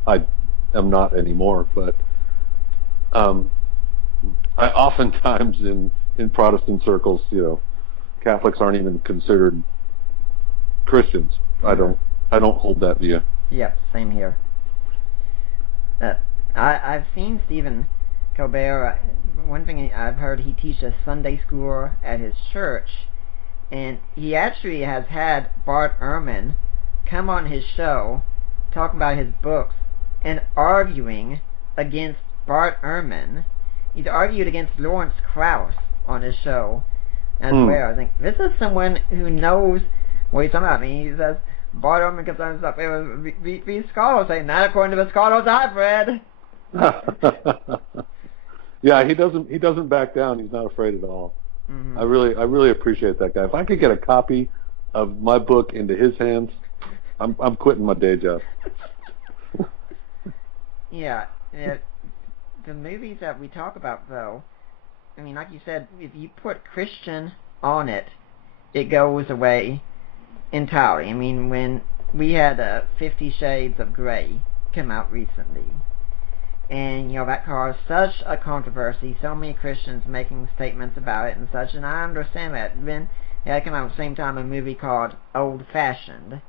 I am not anymore, but I oftentimes in Protestant circles, Catholics aren't even considered Christians. I don't hold that view. Yeah, same here. I've seen Stephen Colbert. One thing I've heard, he teaches Sunday school at his church, And he actually has had Bart Ehrman come on his show, talking about his books, and arguing against Bart Ehrman. He's argued against Lawrence Krauss on his show as well. I think this is someone who knows what he's talking about. I mean, he says, Bart Ehrman comes on and stuff, these scholars say, not according to the scholars I've read. Yeah, he doesn't back down. He's not afraid at all. I really appreciate that guy. If I could get a copy of my book into his hands, I'm quitting my day job. Yeah, the movies that we talk about, though, I mean, like you said, if you put Christian on it, it goes away entirely. I mean, when we had 50 Shades of Grey come out recently, and, you know, that caused such a controversy, so many Christians making statements about it and such, and I understand that. Then it had come out at the same time a movie called Old Fashioned,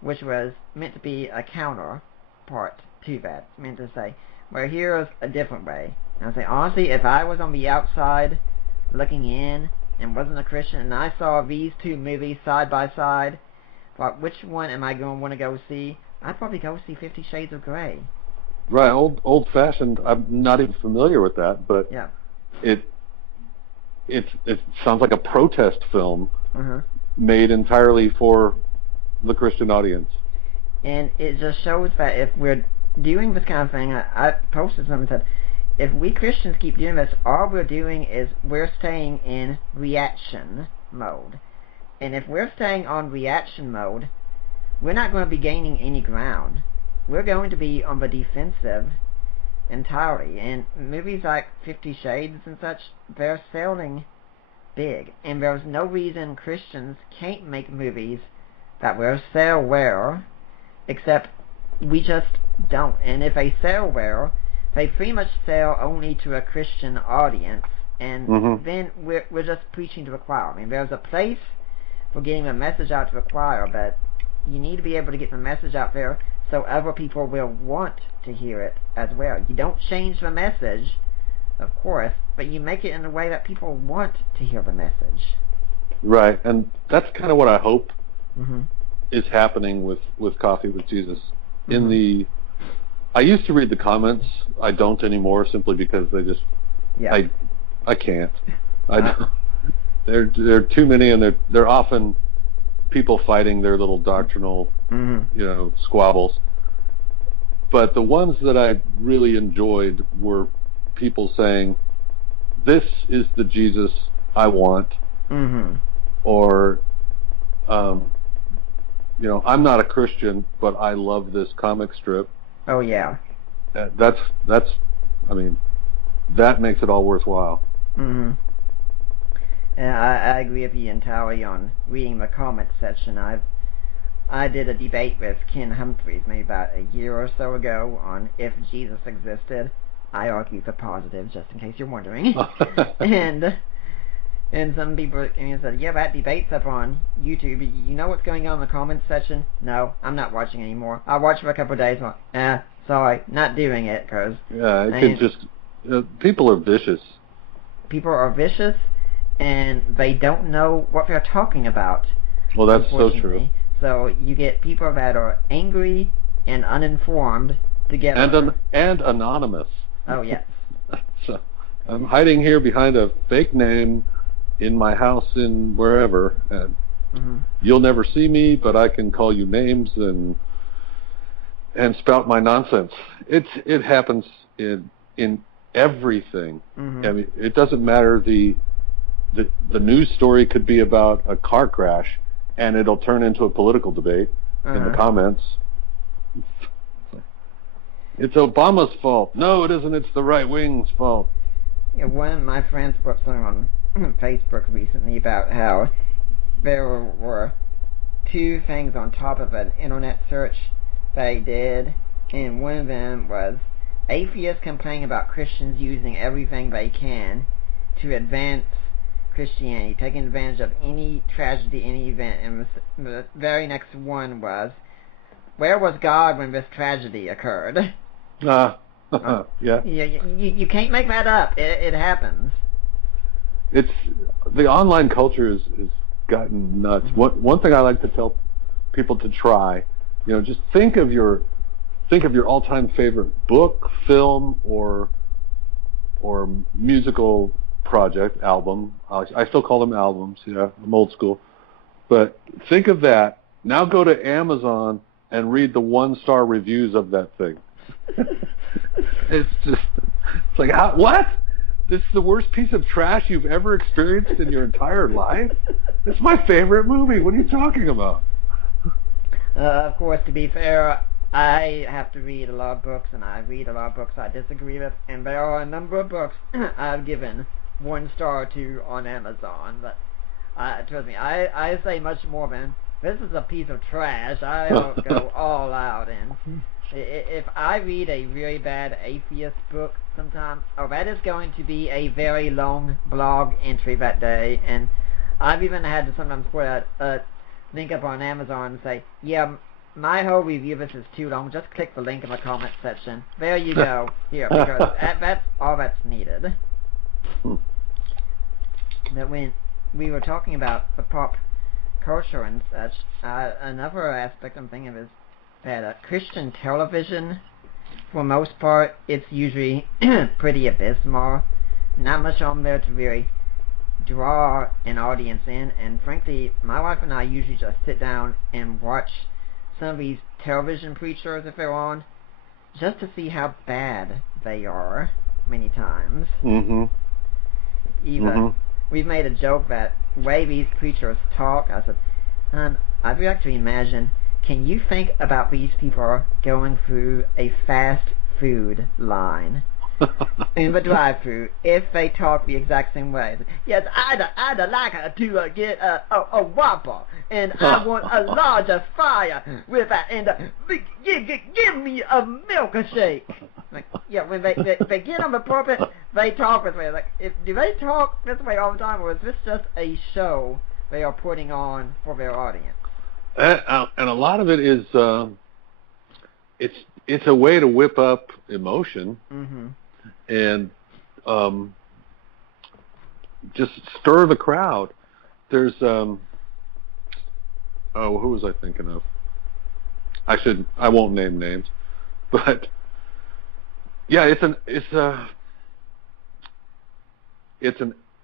which was meant to be a counterpart to that, meant to say, well, here's a different way. And I say, honestly, if I was on the outside looking in and wasn't a Christian, and I saw these two movies side by side, thought, which one am I going to want to go see? I'd probably go see 50 Shades of Grey. Right, old fashioned. I'm not even familiar with that, but yeah. It sounds like a protest film made entirely for the Christian audience. And it just shows that if we're doing this kind of thing, I posted something that said, if we Christians keep doing this, all we're doing is we're staying in reaction mode. And if we're staying on reaction mode, we're not going to be gaining any ground. We're going to be on the defensive entirely. And movies like 50 Shades and such, they're selling big. And there's no reason Christians can't make movies that will sell well, except we just don't. And if they sell well, they pretty much sell only to a Christian audience. And then we're just preaching to the choir. I mean, there's a place for getting the message out to the choir, but you need to be able to get the message out there so other people will want to hear it as well. You don't change the message, of course, but you make it in a way that people want to hear the message. Right, and that's kind of what I hope is happening with Coffee with Jesus. I used to read the comments. I don't anymore, simply because they just I can't. There are too many, and they're often people fighting their little doctrinal, squabbles. But the ones that I really enjoyed were people saying, "This is the Jesus I want," or, "I'm not a Christian, but I love this comic strip." Oh yeah. That's. I mean, that makes it all worthwhile. And I agree with you entirely on reading the comments section. I did a debate with Ken Humphreys maybe about a year or so ago on if Jesus existed. I argued the positive, just in case you're wondering. and some people said, yeah, that debate's up on YouTube. You know what's going on in the comments section? No, I'm not watching anymore. I'll watch for a couple of days. Sorry, not doing it, because... Yeah, it could just... people are vicious. People are vicious, and they don't know what they're talking about. Well, that's so true. So you get people that are angry and uninformed together. And anonymous. Oh, yes. So I'm hiding here behind a fake name in my house in wherever, and you'll never see me, but I can call you names and spout my nonsense. It happens in everything. I mean, it doesn't matter. The news story could be about a car crash, and it'll turn into a political debate in the comments. It's Obama's fault. No, it isn't. It's the right wing's fault. Yeah, one of my friends put something on Facebook recently about how there were two things on top of an internet search they did, and one of them was atheists complaining about Christians using everything they can to advance Christianity, taking advantage of any tragedy, any event. And the very next one was, where was God when this tragedy occurred? Yeah. You can't make that up. It happens. The online culture is gotten nuts. One thing I like to tell people to try, just think of your all-time favorite book, film, or musical project, album. I still call them albums. I'm old school. But think of that. Now go to Amazon and read the 1-star reviews of that thing. It's like, what? This is the worst piece of trash you've ever experienced in your entire life? It's my favorite movie. What are you talking about? Of course, to be fair, I have to read a lot of books, and I read a lot of books I disagree with, and there are a number of books I've given 1 star to on Amazon, but trust me, I say much more than, this is a piece of trash. I'll go all out, and if I read a really bad atheist book sometimes, that is going to be a very long blog entry that day, and I've even had to sometimes put a link up on Amazon and say, yeah, my whole review of this is too long, just click the link in the comment section. There you go. Here, because that's all that's needed. That when we were talking about the pop culture and such, another aspect I'm thinking of is that Christian television, for most part, it's usually pretty abysmal. Not much on there to really draw an audience in, and frankly, my wife and I usually just sit down and watch some of these television preachers, if they're on, just to see how bad they are many times. We've made a joke that the way these preachers talk, I said, I'd like to imagine, can you think about these people going through a fast food line in the drive-thru if they talk the exact same way? Yes, I'd like to get a Whopper, and I want a larger fryer with that, and give me a milkshake. Like, yeah, when they get on the pulpit, they talk this way. Like, do they talk this way all the time, or is this just a show they are putting on for their audience? And a lot of it is, it's a way to whip up emotion. And just stir the crowd. There's who was I thinking of? I won't name names, but yeah,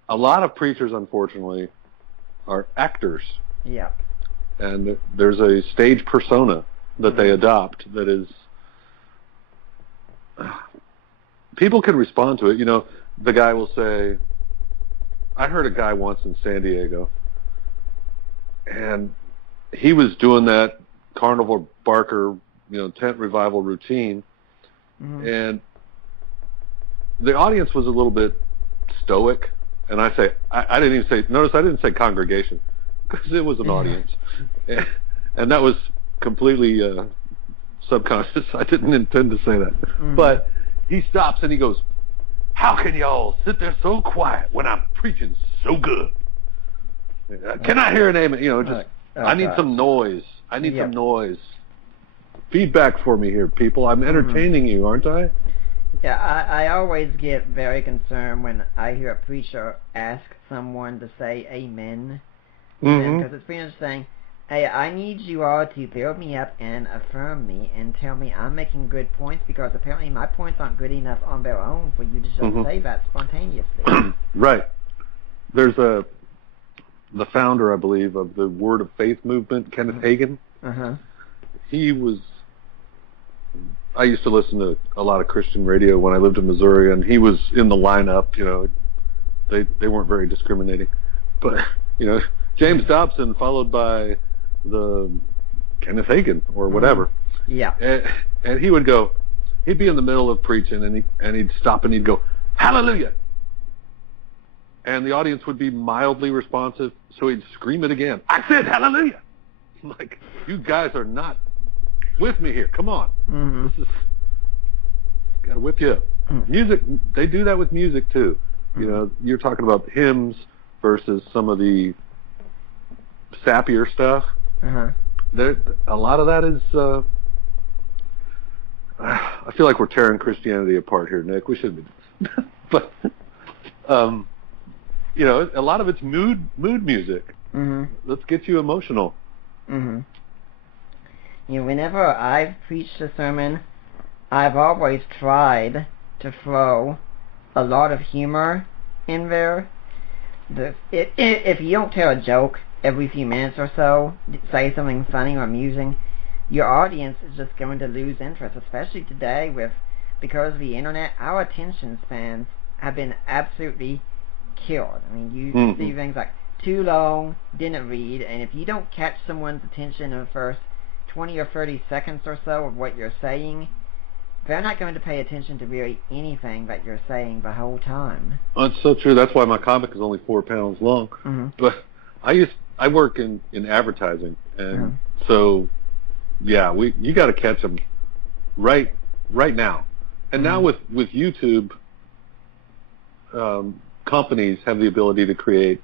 a lot of preachers, unfortunately, are actors. Yeah. And there's a stage persona that they adopt that is, people can respond to it. The guy will say, I heard a guy once in San Diego, and he was doing that Carnival Barker, tent revival routine, and the audience was a little bit stoic, and I didn't say congregation, because it was an audience, and that was completely subconscious. I didn't intend to say that, but he stops and he goes, how can y'all sit there so quiet when I'm preaching so good? Can I hear an amen? I need some noise. I need some noise. Feedback for me here, people. I'm entertaining you, aren't I? Yeah, I always get very concerned when I hear a preacher ask someone to say amen. Because it's pretty much saying, hey, I need you all to build me up and affirm me and tell me I'm making good points, because apparently my points aren't good enough on their own for you to just say that spontaneously. Right. There's the founder, I believe, of the Word of Faith movement, Kenneth Hagin. I used to listen to a lot of Christian radio when I lived in Missouri, and he was in the lineup. They weren't very discriminating. But, James Dobson followed by the Kenneth Hagin or whatever. Yeah. And he would go, he'd be in the middle of preaching, and he'd stop and he'd go, hallelujah. And the audience would be mildly responsive, so he'd scream it again. I said hallelujah. Like, you guys are not with me here. Come on. This is, gotta whip you up. Music, they do that with music too. You're talking about hymns versus some of the sappier stuff. A lot of that is, I feel like we're tearing Christianity apart here, Nick. We shouldn't be. But, a lot of it's mood music. Let's get you emotional. You know, whenever I've preached a sermon, I've always tried to throw a lot of humor in there. If you don't tell a joke every few minutes or so, say something funny or amusing, your audience is just going to lose interest, especially today because of the internet. Our attention spans have been absolutely killed. I mean, you see things like too long, didn't read, and if you don't catch someone's attention in the first 20 or 30 seconds or so of what you're saying, they're not going to pay attention to really anything that you're saying the whole time. That's so true. That's why my comic is only 4 pounds long. But I work in advertising, and so yeah, you got to catch them right now. And now with YouTube, companies have the ability to create.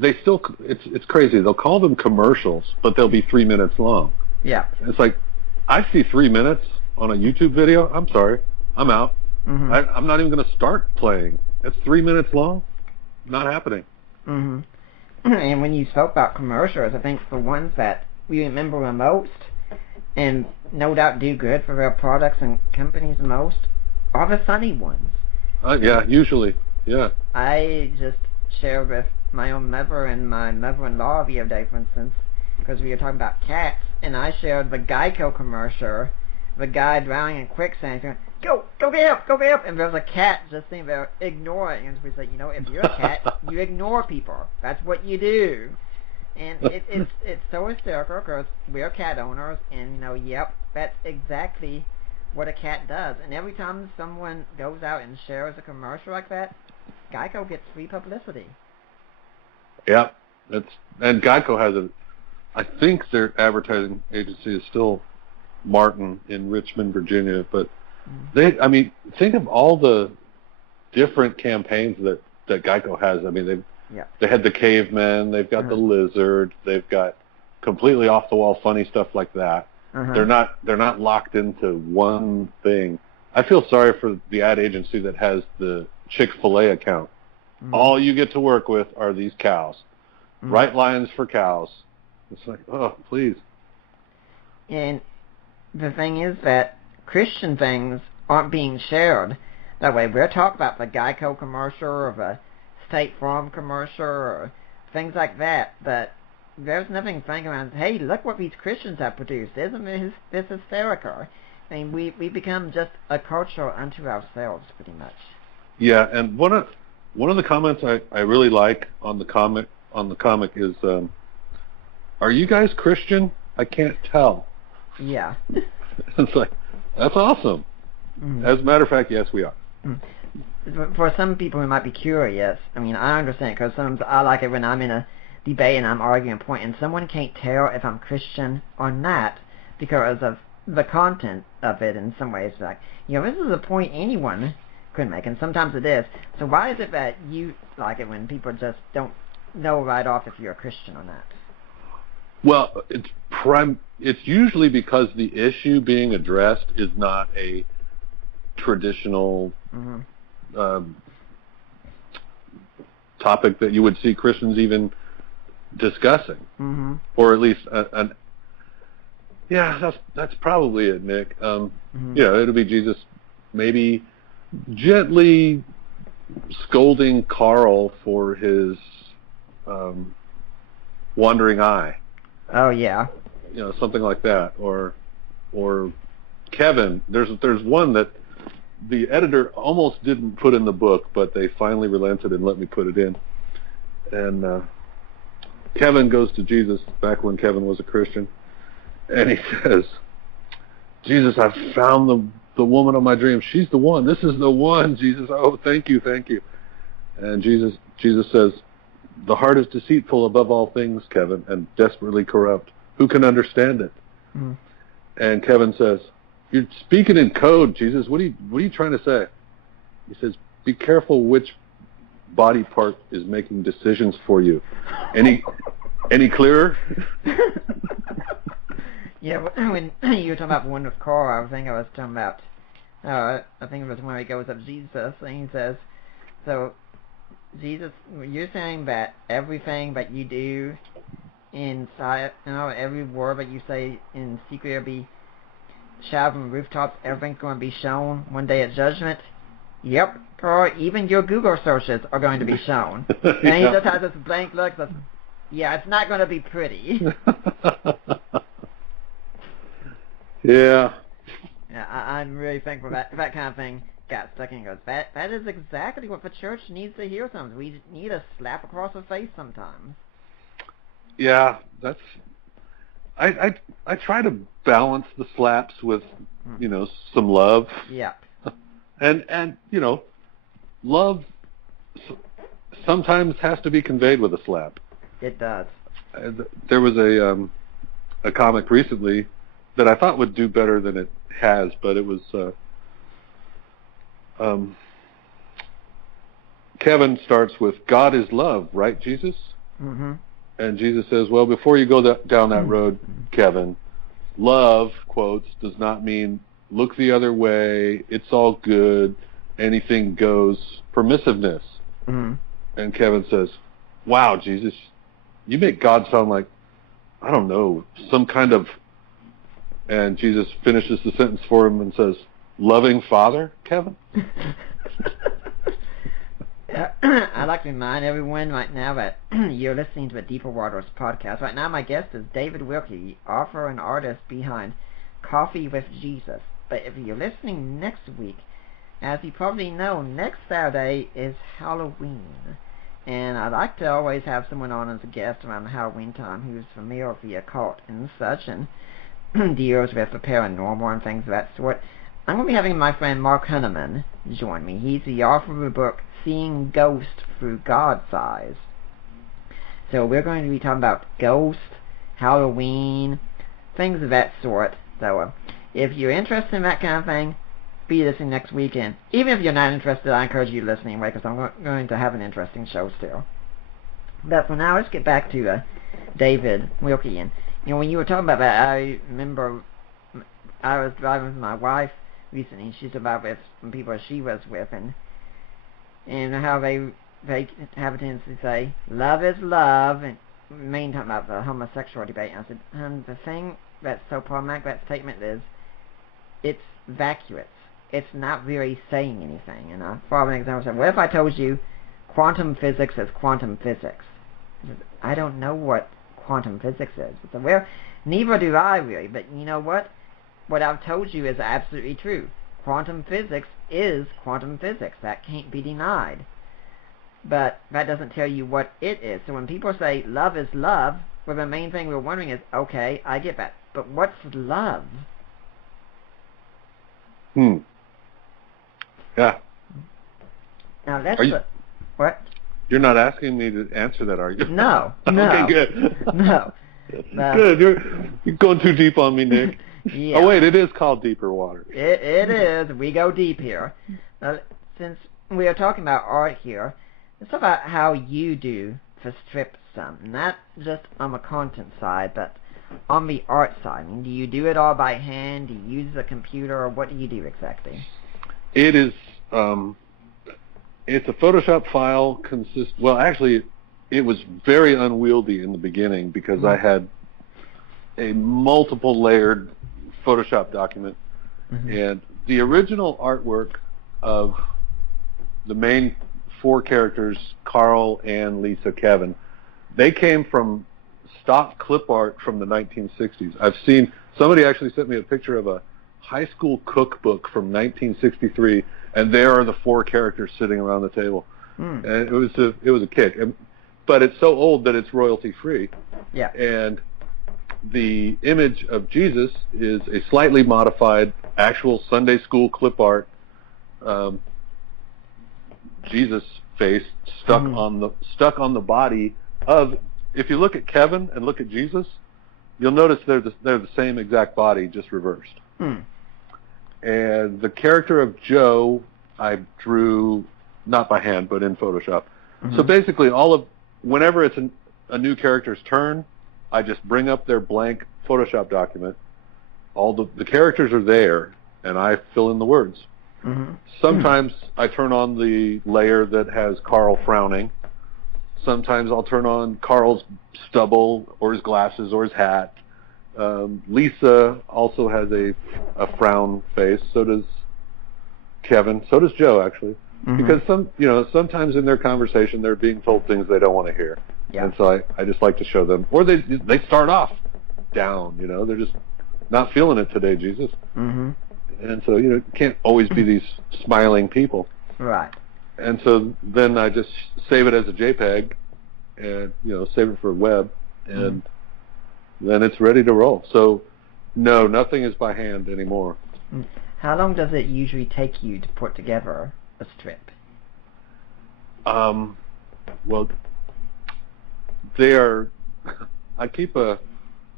It's crazy. They'll call them commercials, but they'll be 3 minutes long. Yeah. It's like, I see 3 minutes on a YouTube video. I'm sorry, I'm out. I'm not even going to start playing. It's 3 minutes long. Not happening. And when you spoke about commercials, I think the ones that we remember the most, and no doubt do good for their products and companies the most, are the funny ones. Yeah, usually. Yeah. I just shared with my own mother and my mother-in-law the other day, for instance, because we were talking about cats, and I shared the Geico commercial, the guy drowning in quicksand, going, go get help, and there was a cat just sitting there ignoring, and we said, if you're a cat, you ignore people. That's what you do. And it's so hysterical because we're cat owners, and yep, that's exactly what a cat does. And every time someone goes out and shares a commercial like that, Geico gets free publicity. Yeah, and Geico has I think their advertising agency is still Martin in Richmond, Virginia, but think of all the different campaigns that Geico has. I mean, they had the caveman, they've got the lizard, they've got completely off the wall funny stuff like that. They're not locked into one thing. I feel sorry for the ad agency that has the Chick-fil-A account. All you get to work with are these cows. Right lines for cows. It's like, oh, please. And the thing is that Christian things aren't being shared that way. We're talking about the Geico commercial or the State Farm commercial or things like that, but there's nothing funny around, hey, look what these Christians have produced. Isn't this hysterical? I mean, we become just a culture unto ourselves, pretty much. Yeah, and one of the comments I really like on the comic is, are you guys Christian? I can't tell. Yeah. It's like, that's awesome. As a matter of fact, yes, we are. For some people who might be curious, I mean, I understand, because sometimes I like it when I'm in a debate and I'm arguing a point and someone can't tell if I'm Christian or not because of the content of it in some ways. Like, this is a point anyone could make, and sometimes it is. So why is it that you like it when people just don't know right off if you're a Christian or not? Well, it's usually because the issue being addressed is not a traditional topic that you would see Christians even discussing, or at least that's probably it, Nick. It'll be Jesus maybe gently scolding Carl for his wandering eye. Oh yeah. Something like that, or Kevin. There's one that the editor almost didn't put in the book, but they finally relented and let me put it in. And Kevin goes to Jesus back when Kevin was a Christian, and he says, Jesus, I've found the woman of my dreams. She's the one. This is the one, Jesus. Oh, thank you. And Jesus says, the heart is deceitful above all things, Kevin, and desperately corrupt. Who can understand it? And Kevin says, you're speaking in code, Jesus. What are you trying to say? He says, be careful which body part is making decisions for you. Any clearer? Yeah, when you were talking about the one with Carl, I think I was talking about, I think it was when he goes up to Jesus and he says, so Jesus, you're saying that everything that you do inside, every word that you say in secret will be shouted from rooftops, everything's going to be shown one day at judgment? Yep, or even your Google searches are going to be shown. And he just has this blank look that's, it's not going to be pretty. Yeah. Yeah, I'm really thankful that kind of thing got stuck in. Goes, that is exactly what the church needs to hear sometimes. We need a slap across the face sometimes. Yeah, that's... I try to balance the slaps with, some love. Yeah. And love sometimes has to be conveyed with a slap. It does. There was a comic recently that I thought would do better than it has, but it was Kevin starts with, God is love, right, Jesus? Mm-hmm. And Jesus says, well, before you go down that road, Kevin, love, quotes, does not mean look the other way, it's all good, anything goes, permissiveness. Mm-hmm. And Kevin says, wow, Jesus, you make God sound like, I don't know, some kind of... And Jesus finishes the sentence for him and says, loving Father, Kevin? I'd like to remind everyone right now that you're listening to a Deeper Waters podcast. Right now my guest is David Wilkie, author and artist behind Coffee with Jesus. But if you're listening next week, as you probably know, next Saturday is Halloween. And I'd like to always have someone on as a guest around Halloween time who's familiar with the occult and such, and deals with the paranormal and things of that sort. I'm going to be having my friend Mark Hunneman join me. He's the author of the book Seeing Ghosts Through God's Eyes. So we're going to be talking about ghosts, Halloween, things of that sort. So if you're interested in that kind of thing, be listening next weekend. Even if you're not interested, I encourage you to listen anyway, because I'm going to have an interesting show still. But for now, let's get back to David Wilkie. And when you were talking about that, I remember I was driving with my wife recently. She's about with some people she was with, and how they have a tendency to say, love is love, and main talking about the homosexual debate. And I said, the thing that's so problematic that statement is, it's vacuous. It's not really saying anything. And for an example, I said, what if I told you quantum physics is quantum physics? I said, I don't know what quantum physics is. I said, well, neither do I really, but you know what? What I've told you is absolutely true. Quantum physics is quantum physics. That can't be denied. But that doesn't tell you what it is. So when people say love is love, well, the main thing we're wondering is, okay, I get that, but what's love? Yeah. Now that's what? You're not asking me to answer that, are you? No. Okay, good. No. Good. You're going too deep on me, Nick. Yeah. Oh, wait, it is called Deeper Waters. It is. We go deep here. Now, since we are talking about art here, let's talk about how you do to strip some. Not just on the content side, but on the art side. I mean, do you do it all by hand? Do you use a computer? Or what do you do exactly? It is... it's a Photoshop file well, actually, it was very unwieldy in the beginning because I had a multiple layered Photoshop document. And the original artwork of the main four characters, Carl, Ann, Lisa, Kevin, they came from stock clip art from the 1960s. I've seen, somebody actually sent me a picture of a high school cookbook from 1963, and there are the four characters sitting around the table. And it was a kick. But it's so old that it's royalty free. Yeah. And the image of Jesus is a slightly modified actual Sunday school clip art Jesus face stuck on the body of. If you look at Kevin and look at Jesus, you'll notice they're the same exact body, just reversed. And the character of Joe, I drew not by hand, but in Photoshop. So basically, whenever it's a new character's turn, I just bring up their blank Photoshop document. All the characters are there, and I fill in the words. Mm-hmm. Sometimes I turn on the layer that has Carl frowning. Sometimes I'll turn on Carl's stubble or his glasses or his hat. Lisa also has a frown face. So does Kevin. So does Joe, actually. Mm-hmm. Because sometimes in their conversation they're being told things they don't want to hear. Yeah. And so I just like to show them. Or they start off down, they're just not feeling it today, Jesus. Mm-hmm. And so, it can't always be these smiling people. Right. And so then I just save it as a JPEG and, save it for web, and then it's ready to roll. So, no, nothing is by hand anymore. How long does it usually take you to put together a strip? Well, I keep the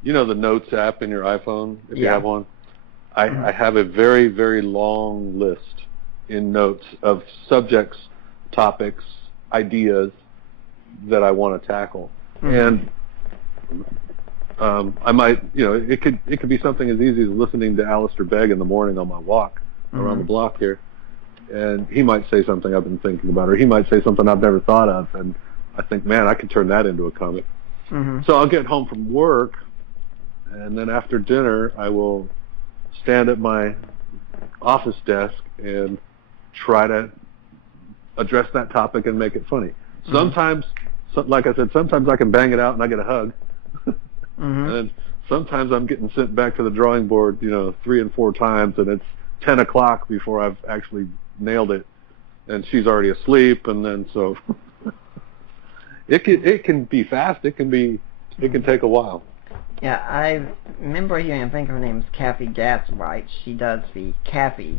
Notes app in your iPhone, if you have one. I have a very, very long list in Notes of subjects, topics, ideas that I want to tackle. And I might, it could be something as easy as listening to Alistair Begg in the morning on my walk around the block here. And he might say something I've been thinking about, or he might say something I've never thought of, and I think, man, I could turn that into a comic. So I'll get home from work, and then after dinner, I will stand at my office desk and try to address that topic and make it funny. Sometimes, like I said, sometimes I can bang it out and I get a hug. And then sometimes I'm getting sent back to the drawing board, 3 and 4 times, and it's 10 o'clock before I've actually nailed it, and she's already asleep, and then so it can be fast. It can take a while. Yeah, I remember hearing, I think her name's Kathy Gaswhite. She does the Kathy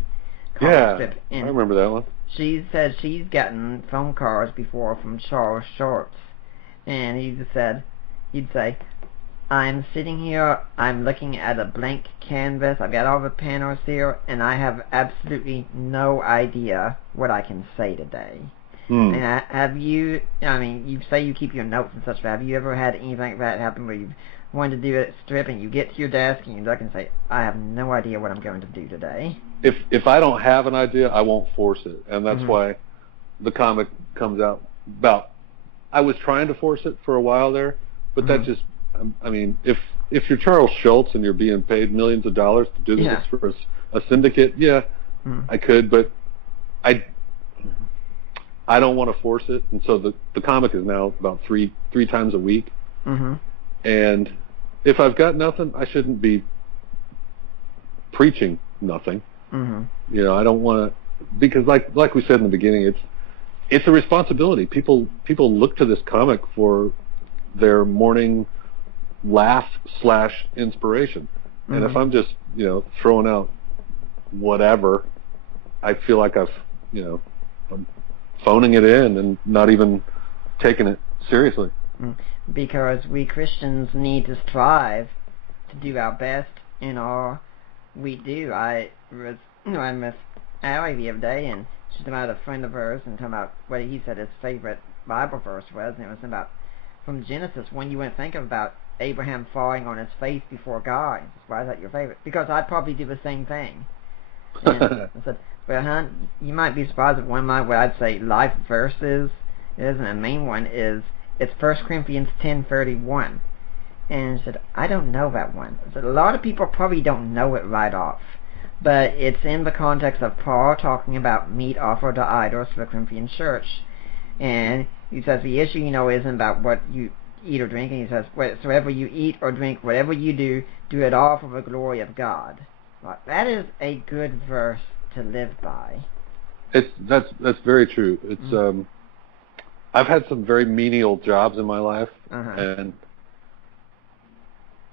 comic strip. I remember that one. She said she's gotten phone calls before from Charles Schultz, and he'd say, I'm sitting here, I'm looking at a blank canvas, I've got all the panels here, and I have absolutely no idea what I can say today. And you say you keep your notes and such, but have you ever had anything like that happen where you've wanted to do a strip and you get to your desk and you look and say, I have no idea what I'm going to do today? If I don't have an idea, I won't force it, and that's why the comic comes out about. I was trying to force it for a while there, but that just, if you're Charles Schultz and you're being paid millions of dollars to do this for a syndicate, I could, but I don't want to force it, and so the comic is now about three times a week, and if I've got nothing, I shouldn't be preaching nothing. I don't want to, because like we said in the beginning, it's a responsibility. People look to this comic for their morning laugh / inspiration, and if I'm just throwing out whatever, I feel like I'm phoning it in and not even taking it seriously. Because we Christians need to strive to do our best in all we do. I met Allie the other day, and she's talking about a friend of hers and talking about what he said his favorite Bible verse was, and it was about from Genesis, when you went think about Abraham falling on his face before God. Why is that your favorite? Because I'd probably do the same thing. And I said, well, hon, you might be surprised at one of my, what I'd say, life verses is, and the main one is, it's 1 Corinthians 10:31. And I said, I don't know that one. I said, a lot of people probably don't know it right off, but it's in the context of Paul talking about meat offered to idols for the Corinthian church. And he says the issue, isn't about what you eat or drink, and he says, whatsoever you eat or drink, whatever you do, do it all for the glory of God. Well, that is a good verse to live by. That's very true. It's I've had some very menial jobs in my life, and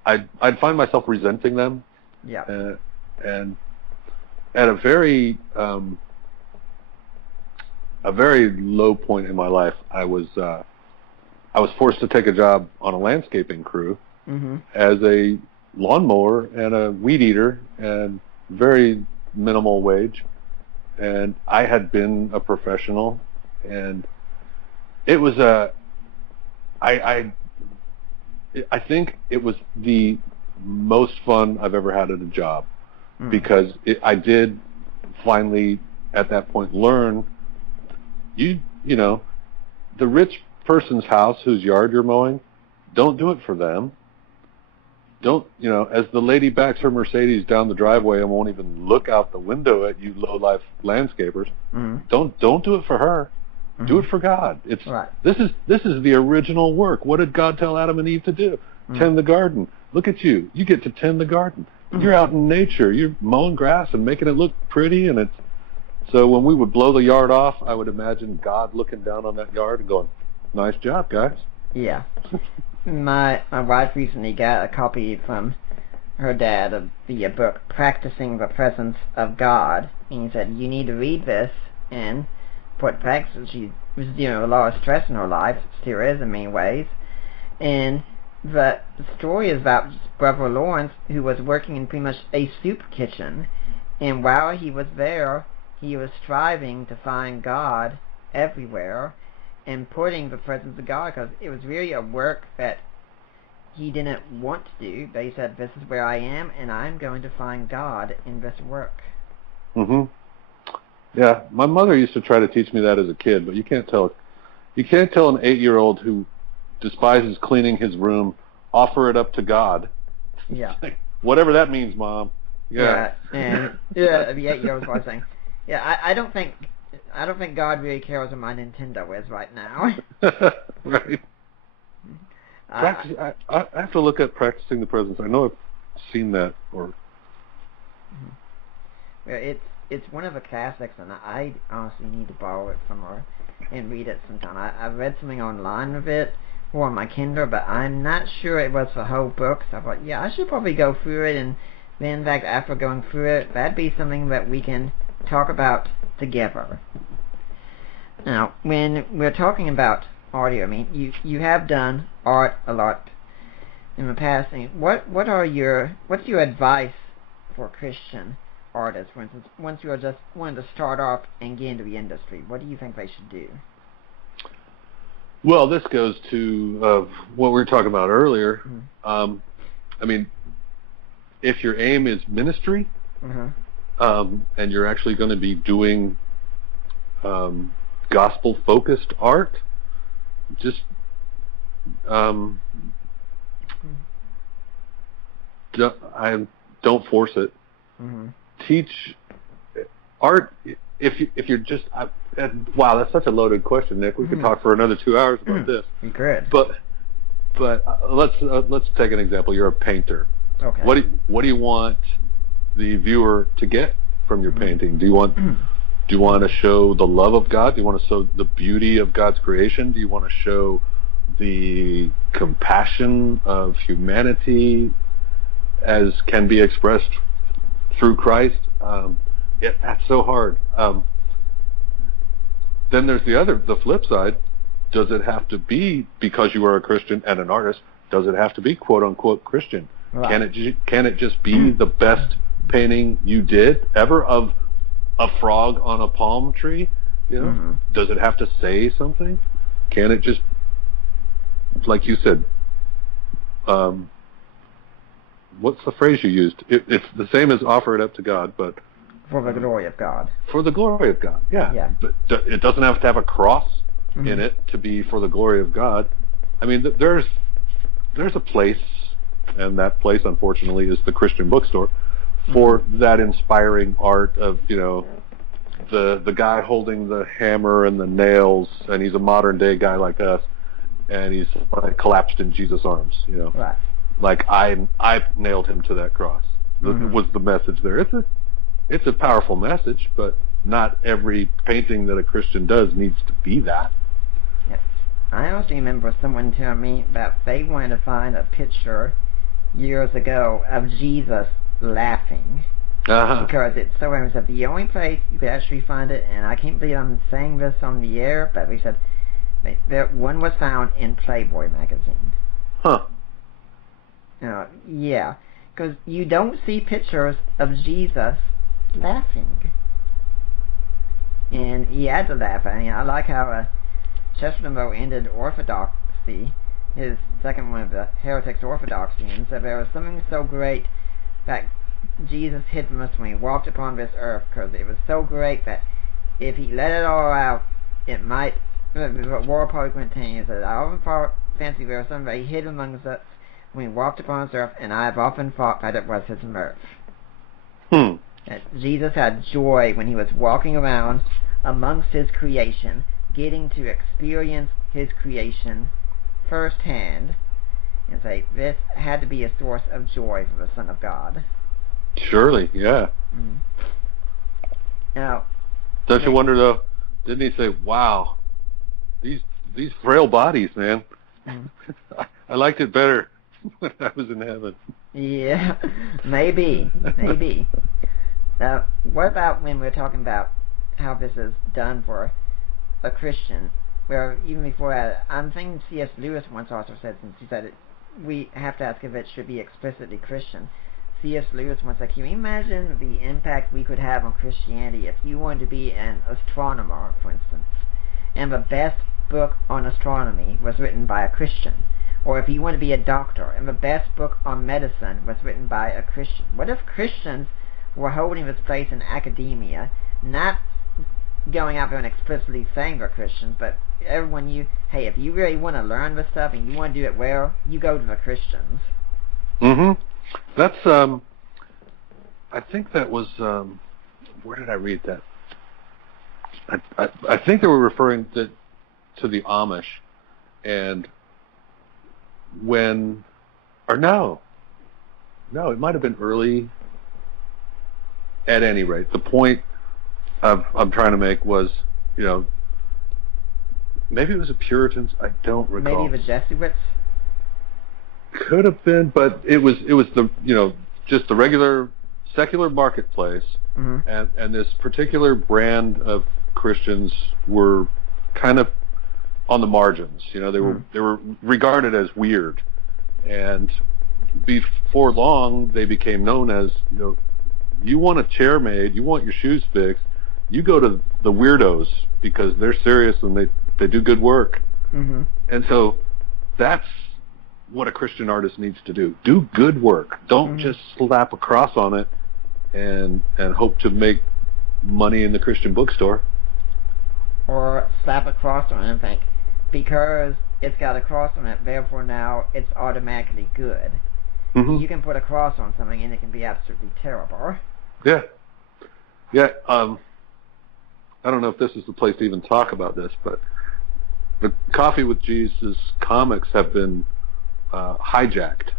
I'd find myself resenting them. Yeah. And at a very low point in my life, I was forced to take a job on a landscaping crew as a lawnmower and a weed eater, and very minimal wage. And I had been a professional, and it was I think it was the most fun I've ever had at a job, because I did finally at that point learn, you know, the rich person's house whose yard you're mowing, don't do it for them. Don't, as the lady backs her Mercedes down the driveway and won't even look out the window at you low-life landscapers, don't do it for her. Do it for God. It's right. This is the original work. What did God tell Adam and Eve to do? Tend the garden. Look at you. You get to tend the garden. You're out in nature. You're mowing grass and making it look pretty. And so when we would blow the yard off, I would imagine God looking down on that yard and going, "Nice job, guys." Yeah. My wife recently got a copy from her dad of the book Practicing the Presence of God, and he said, you need to read this and put practice. She was a lot of stress in her life, still is in many ways, and the story is about Brother Lawrence, who was working in pretty much a soup kitchen, and while he was there, he was striving to find God everywhere, and putting the presence of God, because it was really a work that he didn't want to do, but he said, this is where I am, and I'm going to find God in this work. Yeah, my mother used to try to teach me that as a kid, but you can't tell an 8-year-old who despises cleaning his room, offer it up to God. Yeah. Whatever that means, Mom. Yeah. And the 8-year-old was saying, I don't think God really cares where my Nintendo is right now. Right. I have to look at Practicing the Presence. I know I've seen that. Well, it's one of the classics, and I honestly need to borrow it from her and read it sometime. I read something online of it or on my Kindle, but I'm not sure it was the whole book. So I thought, I should probably go through it, and then, in fact, after going through it, that'd be something that we can talk about together. Now, when we're talking about audio, I mean, you have done art a lot in the past. What's your advice for Christian artists, for instance, once you are just wanting to start off and get into the industry? What do you think they should do? Well, this goes to what we were talking about earlier. I mean, if your aim is ministry, and you're actually going to be doing gospel-focused art, just don't force it. Teach art if you're just wow, that's such a loaded question, Nick. We could talk for another 2 hours about this. We could. But let's take an example. You're a painter. Okay. What do you want the viewer to get from your painting? Do you want to show the love of God? Do you want to show the beauty of God's creation? Do you want to show the compassion of humanity as can be expressed through Christ? That's so hard. Then there's the flip side. Does it have to be, because you are a Christian and an artist, does it have to be quote unquote Christian? Right. Can it just be the best painting you did ever of a frog on a palm tree? Does it have to say something? Can it just, like you said, what's the phrase you used? It's the same as offer it up to God, but for the glory of God. For the glory of God, yeah. But it doesn't have to have a cross in it to be for the glory of God. I mean, there's a place, and that place, unfortunately, is the Christian bookstore, for that inspiring art of, the guy holding the hammer and the nails, and he's a modern day guy like us, and he's collapsed in Jesus' arms, Right. Like I nailed him to that cross. Was the message there? It's a powerful message, but not every painting that a Christian does needs to be that. Yes. I also remember someone telling me that they wanted to find a picture years ago of Jesus laughing. Because it's so famous that the only place you could actually find it, and I can't believe I'm saying this on the air, but we said that one was found in Playboy magazine. Yeah, because you don't see pictures of Jesus laughing, and he had to laugh. I mean, I like how Chesterton ended Orthodoxy, his second one of the heretics Orthodoxy, and said there was something so great that Jesus hid from us when he walked upon this earth, because it was so great that if he let it all out, it might. War probably contains that I often thought fancy there was somebody hid amongst us when he walked upon this earth, and I have often thought that it was his mirth. That Jesus had joy when he was walking around amongst his creation, getting to experience his creation firsthand, and say this had to be a source of joy for the Son of God. Surely, yeah. Now, don't you wonder though? Didn't he say, "Wow, these frail bodies, man. I liked it better when I was in heaven." Yeah, maybe. Now, what about when we're talking about how this is done for a Christian? Where even before that, I'm thinking C.S. Lewis once also said, since he said it, we have to ask if it should be explicitly Christian. C.S. Lewis once said, can you imagine the impact we could have on Christianity if you wanted to be an astronomer, for instance, and the best book on astronomy was written by a Christian? Or if you want to be a doctor, and the best book on medicine was written by a Christian? What if Christians were holding this place in academia, not going out there and explicitly saying they're Christians, but everyone hey, if you really want to learn this stuff and you want to do it well, you go to the Christians. That's, I think that was, where did I read that? I think they were referring to the Amish, and no, it might have been early. At any rate, the point I'm trying to make was, maybe it was the Puritans. I don't recall. Maybe the Jesuits. Could have been, but it was the just the regular secular marketplace, and this particular brand of Christians were kind of on the margins. They were regarded as weird, and before long they became known as you want a chair made, you want your shoes fixed, you go to the weirdos because they're serious and they do good work. And so that's what a Christian artist needs to do. Do good work. Don't just slap a cross on it and hope to make money in the Christian bookstore. Or slap a cross on it and think, because it's got a cross on it, therefore now it's automatically good. You can put a cross on something and it can be absolutely terrible. Yeah. I don't know if this is the place to even talk about this, but the Coffee with Jesus comics have been hijacked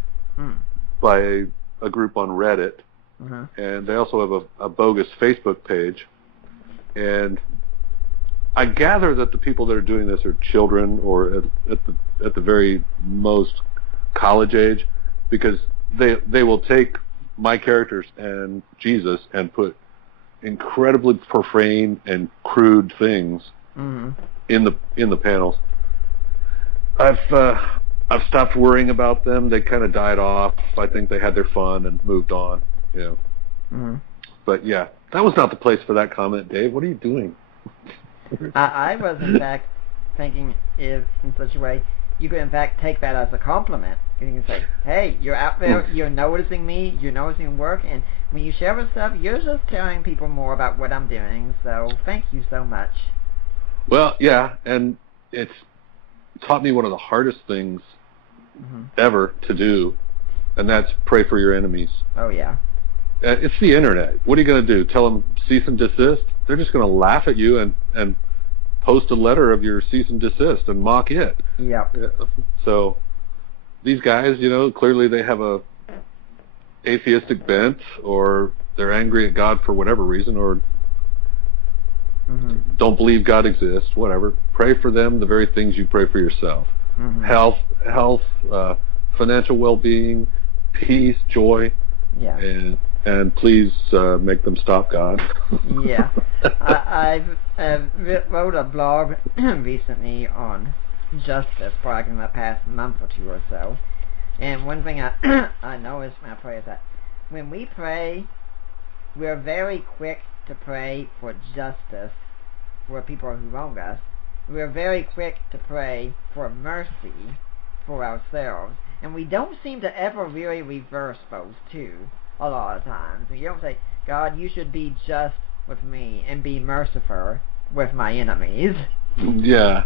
by a group on Reddit, and they also have a bogus Facebook page. And I gather that the people that are doing this are children, or at the very most college age, because they will take my characters and Jesus and put incredibly profane and crude things in the panels. I've stopped worrying about them. They kind of died off. I think they had their fun and moved on. But yeah, that was not the place for that comment, Dave. What are you doing? I was in fact thinking, if in such a way you could in fact take that as a compliment. You can say, hey, you're out there, you're noticing me, you're noticing work, and when you share this stuff, you're just telling people more about what I'm doing, so thank you so much. Well, yeah, and it's taught me one of the hardest things ever to do, and that's pray for your enemies. Oh, yeah. It's the internet. What are you going to do? Tell them cease and desist? They're just going to laugh at you and post a letter of your cease and desist and mock it. Yeah. So these guys, clearly they have a atheistic bent, or they're angry at God for whatever reason, or don't believe God exists, whatever. Pray for them the very things you pray for yourself. Health, financial well-being, peace, joy, and please make them stop God. Yeah. I wrote a blog recently on justice, probably in the past month or two or so. And one thing I noticed when I pray is that when we pray, we're very quick to pray for justice for people who wrong us. We're very quick to pray for mercy for ourselves. And we don't seem to ever really reverse those two a lot of times. You don't say, God, you should be just with me and be merciful with my enemies. Yeah.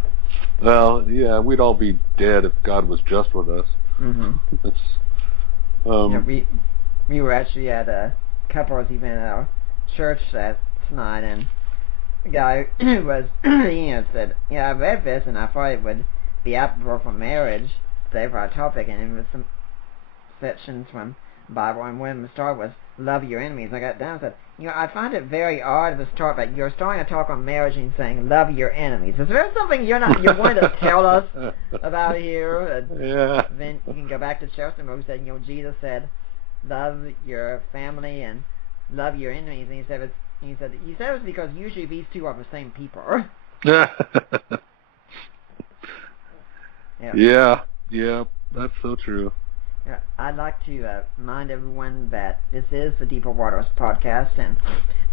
Well, yeah, we'd all be dead if God was just with us. We were actually at a couple's event at our church last night, and the guy was, said, I read this and I thought it would be applicable for marriage today for our topic, and it was some sections from the Bible, and one of them started was, love your enemies. I got down and said, I find it very odd to start, but you're starting to talk on marriage and saying, love your enemies. Is there something you're wanting to tell us about here? Yeah. Then you can go back to Chester, who said, Jesus said, love your family and love your enemies, and he said it was because usually these two are the same people. Yeah, that's so true. Yeah, I'd like to remind everyone that this is the Deeper Waters podcast, and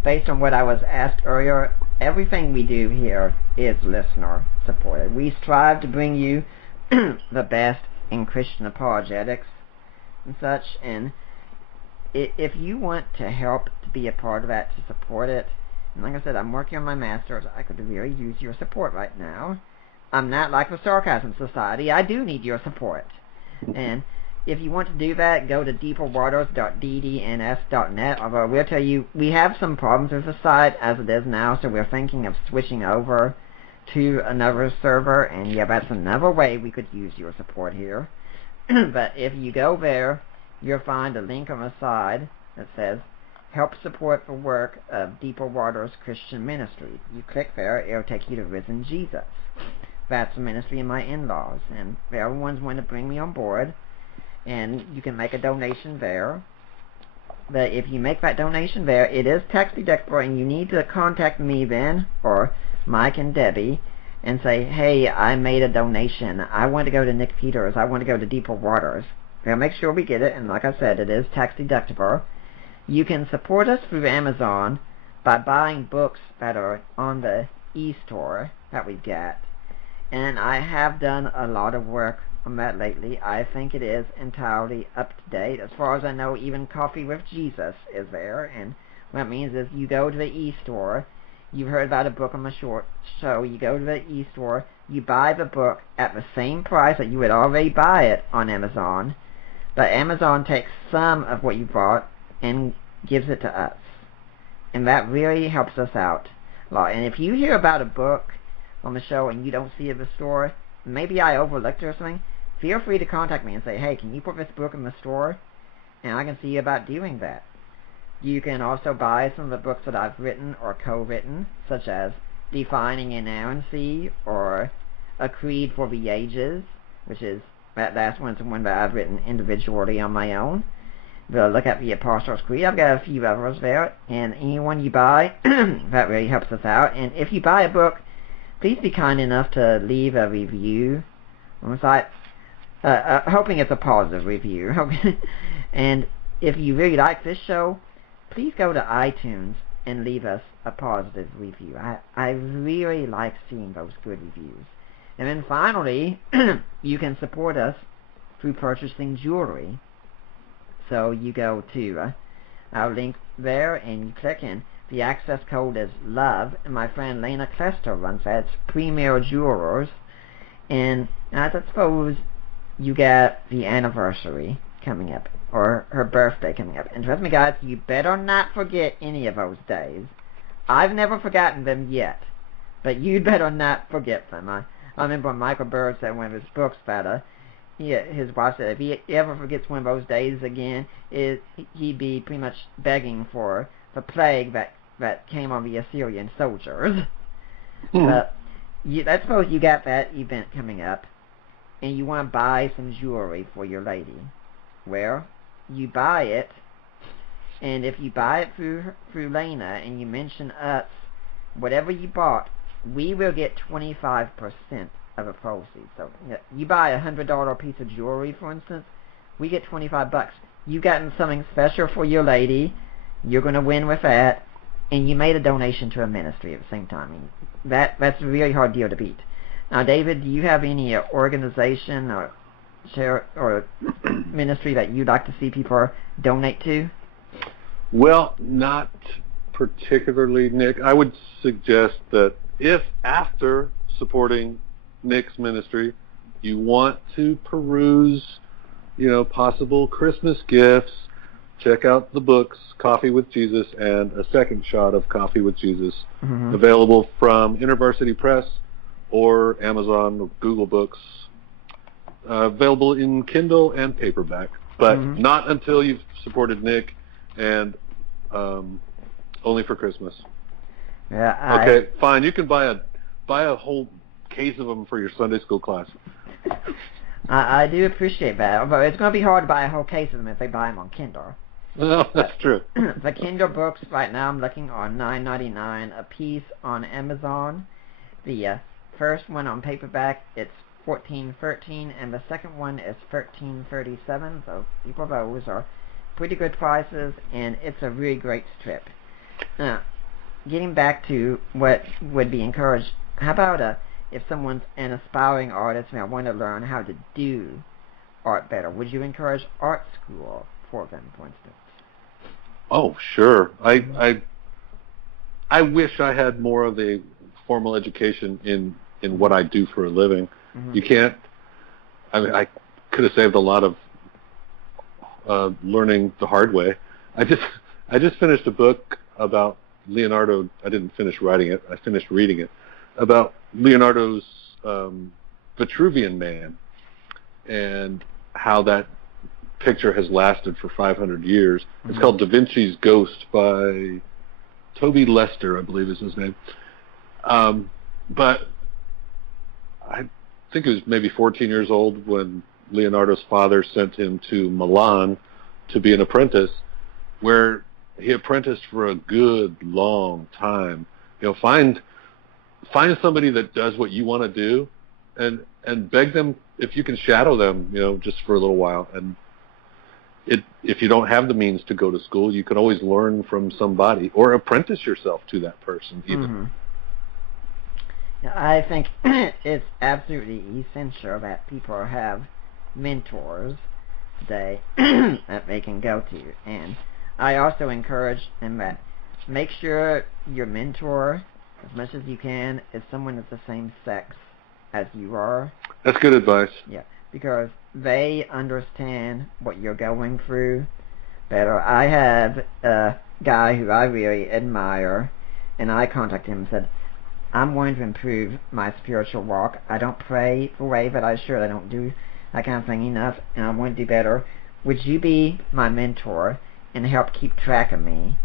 based on what I was asked earlier, everything we do here is listener supported. We strive to bring you the best in Christian apologetics and such, and if you want to help to be a part of that, to support it, and like I said, I'm working on my master's. I could really use your support right now. I'm not like the Sarcasm Society. I do need your support. And if you want to do that, go to deeperwaters.ddns.net. Although we'll tell you, we have some problems with the site as it is now, so we're thinking of switching over to another server, and that's another way we could use your support here. But if you go there, you'll find a link on the side that says, help support the work of Deeper Waters Christian Ministry. You click there, it'll take you to Risen Jesus. That's the ministry of my in-laws, and they're the ones wanting to bring me on board, and you can make a donation there. But if you make that donation there, it is tax deductible, and you need to contact me then, or Mike and Debbie, and say, hey, I made a donation. I want to go to Nick Peters. I want to go to Deeper Waters. They'll make sure we get it, and like I said, it is tax deductible. You can support us through Amazon by buying books that are on the e-store that we've got. And I have done a lot of work on that lately. I think it is entirely up to date. As far as I know, even Coffee with Jesus is there. And what it means is you go to the e-store. You've heard about a book on the short show. You go to the e-store. You buy the book at the same price that you would already buy it on Amazon. But Amazon takes some of what you bought and gives it to us. And that really helps us out a lot. And if you hear about a book on the show and you don't see it in the store, maybe I overlooked it or something, feel free to contact me and say, hey, can you put this book in the store? And I can see about doing that. You can also buy some of the books that I've written or co-written, such as Defining Inerrancy or A Creed for the Ages, which is, that last one's the one that I've written individually on my own. Look at the Apostles' Creed. I've got a few others there, and anyone you buy, that really helps us out. And if you buy a book, please be kind enough to leave a review on the site, hoping it's a positive review. And if you really like this show, please go to iTunes and leave us a positive review. I really like seeing those good reviews. And then finally, you can support us through purchasing jewelry. So you go to our link there and you click in. The access code is LOVE, and my friend Lena Klester runs that. It's Premier Jewelers. And I suppose you got the anniversary coming up, or her birthday coming up. And trust me, guys, you better not forget any of those days. I've never forgotten them yet, but you'd better not forget them. I remember when Michael Bird said in one of his books that his wife said if he ever forgets one of those days again, he'd be pretty much begging for the plague that came on the Assyrian soldiers. But I suppose you got that event coming up, and you want to buy some jewelry for your lady. Well, you buy it, and if you buy it through Lena and you mention us, whatever you bought, we will get 25% of the proceeds. So you buy a $100 piece of jewelry, for instance, we get $25. You've gotten something special for your lady. You're going to win with that, and you made a donation to a ministry at the same time. I mean, that's a really hard deal to beat. Now, David, do you have any organization or ministry that you'd like to see people donate to? Well, not particularly Nick. I would suggest that if after supporting Nick's ministry, you want to peruse, possible Christmas gifts, check out the books, Coffee with Jesus and A Second Shot of Coffee with Jesus, available from InterVarsity Press or Amazon or Google Books, available in Kindle and paperback, but not until you've supported Nick, and only for Christmas. Yeah. Okay, fine. You can buy a whole case of them for your Sunday school class. I do appreciate that, but it's going to be hard to buy a whole case of them if they buy them on Kindle. No, that's true. The Kindle books right now I'm looking on $9.99 a piece on Amazon. The first one on paperback, it's $14.13, and the second one is $13.37. So people, those are pretty good prices, and it's a really great strip. Getting back to what would be encouraged, how about if someone's an aspiring artist and I want to learn how to do art better, would you encourage art school for them, for instance? Oh, sure. I wish I had more of a formal education in what I do for a living. You can't. I could have saved a lot of learning the hard way. I just finished a book about Leonardo. I didn't finish writing it. I finished reading it about Leonardo's Vitruvian Man and how that picture has lasted for 500 years. It's called Da Vinci's Ghost by Toby Lester, I believe is his name. But I think he was maybe 14 years old when Leonardo's father sent him to Milan to be an apprentice, where he apprenticed for a good long time. Find somebody that does what you want to do, and beg them if you can shadow them, just for a little while. And if you don't have the means to go to school, you can always learn from somebody or apprentice yourself to that person even. I think it's absolutely essential that people have mentors today that they can go to. And I also encourage them that make sure your mentor, as much as you can, is someone of the same sex as you are. That's good advice. Yeah, because they understand what you're going through better. I have a guy who I really admire, and I contacted him and said, I'm going to improve my spiritual walk. I don't pray the way that I should. I don't do that kind of thing enough, and I want to do better. Would you be my mentor and help keep track of me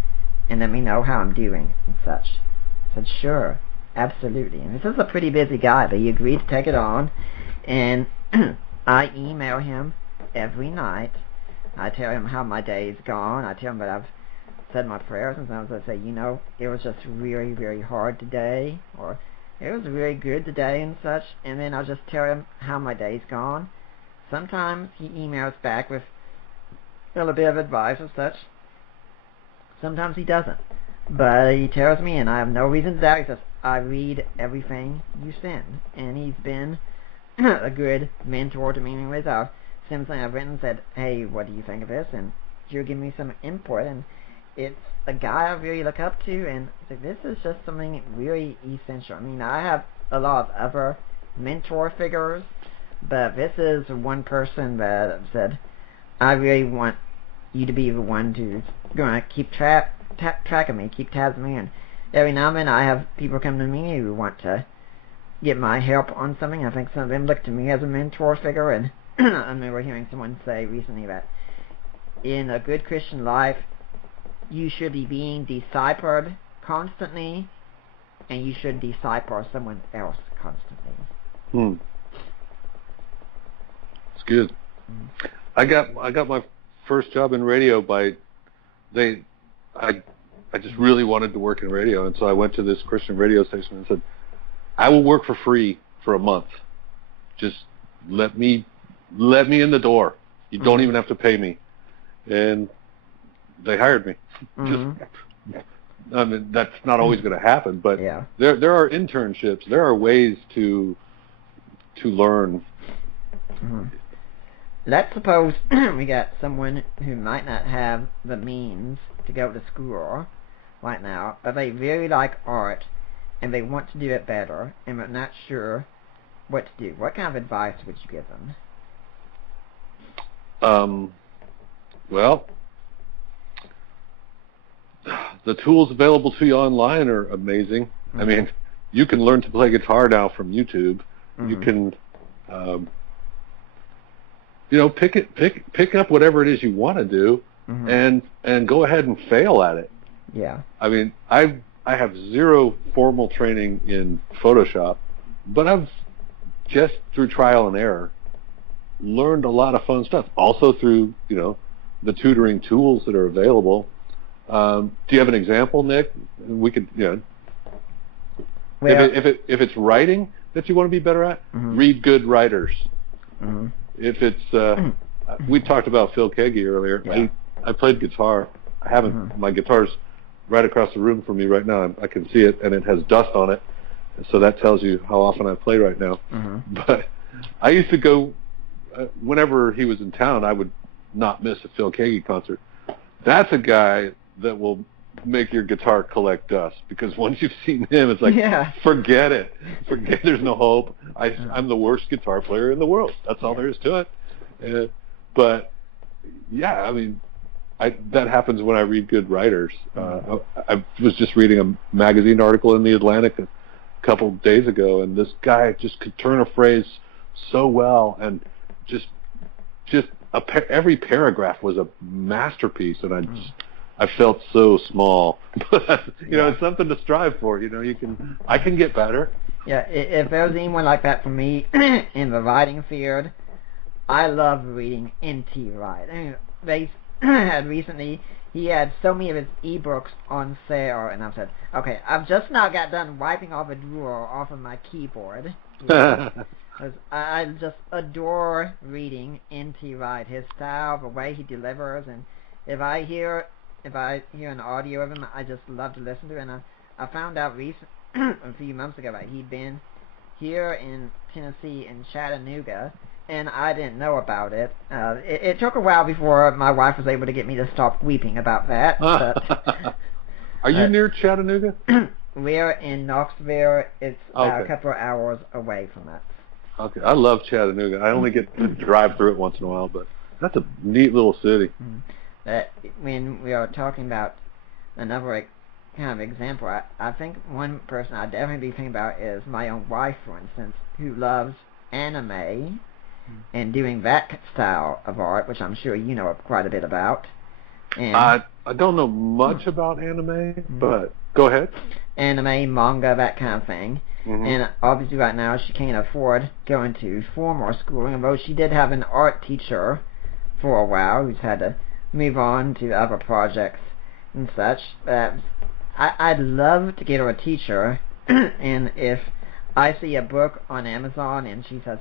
and let me know how I'm doing and such? I said, sure, absolutely. And this is a pretty busy guy, but he agreed to take it on. And I email him every night. I tell him how my day's gone. I tell him that I've said my prayers, and sometimes I say, it was just really, really hard today, or it was really good today and such, and then I'll just tell him how my day's gone. Sometimes he emails back with a little bit of advice or such. Sometimes he doesn't. But he tells me, and I have no reason to doubt, he says, I read everything you send. And he's been a good mentor to me anyways. I've simply I've written and said, hey, what do you think of this? And he'll give me some input, and it's a guy I really look up to, and this is just something really essential. I mean, I have a lot of other mentor figures, but this is one person that I've said, I really want you to be the one who's going to keep track of me, keep tabs of me, and every now and then I have people come to me who want to get my help on something. I think some of them look to me as a mentor figure, and I remember hearing someone say recently that in a good Christian life, you should be being discipled constantly, and you should disciple someone else constantly. It's good. I got my first job in radio I just really wanted to work in radio, and so I went to this Christian radio station and said, I will work for free for a month. Just let me in the door. You don't even have to pay me. And they hired me. I mean, that's not always going to happen, but there are internships. There are ways to learn. Let's suppose we got someone who might not have the means to go to school. right now, but they really like art, and they want to do it better, and are not sure what to do. What kind of advice would you give them? Well, the tools available to you online are amazing. Mm-hmm. I mean, you can learn to play guitar now from YouTube. Mm-hmm. You can, pick up whatever it is you want to do, mm-hmm. and go ahead and fail at it. Yeah. I mean, I have zero formal training in Photoshop, but I've just through trial and error learned a lot of fun stuff. Also through the tutoring tools that are available. Do you have an example, Nick? We could, well, if it's writing that you want to be better at, mm-hmm. read good writers. Mm-hmm. If it's we talked about Phil Kagi earlier. Yeah. I played guitar. I haven't. Mm-hmm. My guitar's right across the room from me right now. I can see it, and it has dust on it. So that tells you how often I play right now. Mm-hmm. But I used to go whenever he was in town. I would not miss a Phil Kagi concert. That's a guy that will make your guitar collect dust, because once you've seen him, it's like, forget it. There's no hope. I'm the worst guitar player in the world. That's all there is to it. But yeah, I mean, that happens when I read good writers. I was just reading a magazine article in the Atlantic a couple days ago, and this guy just could turn a phrase so well, and just every paragraph was a masterpiece, and I felt so small. But it's something to strive for. I can get better. Yeah, if there's anyone like that for me in the writing field, I love reading N.T. Wright. I mean, they had recently, he had so many of his ebooks on sale, and I said, okay, I've just now got done wiping off a drawer off of my keyboard. I just adore reading N.T. Wright, his style, the way he delivers, and if I hear an audio of him, I just love to listen to it. And I found out a few months ago that he'd been here in Tennessee, in Chattanooga, and I didn't know about it. It took a while before my wife was able to get me to stop weeping about that. But, are you near Chattanooga? We're in Knoxville. It's about a couple of hours away from it. Okay, I love Chattanooga. I only get to drive through it once in a while, but that's a neat little city. When we are talking about another kind of example, I think one person I'd definitely be thinking about is my own wife, for instance, who loves anime and doing that style of art, which I'm sure you know quite a bit about. And I don't know much about anime, but go ahead. Anime, manga, that kind of thing. Mm-hmm. And obviously right now she can't afford going to formal schooling, although she did have an art teacher for a while who's had to move on to other projects and such. I'd love to get her a teacher, and if I see a book on Amazon and she says,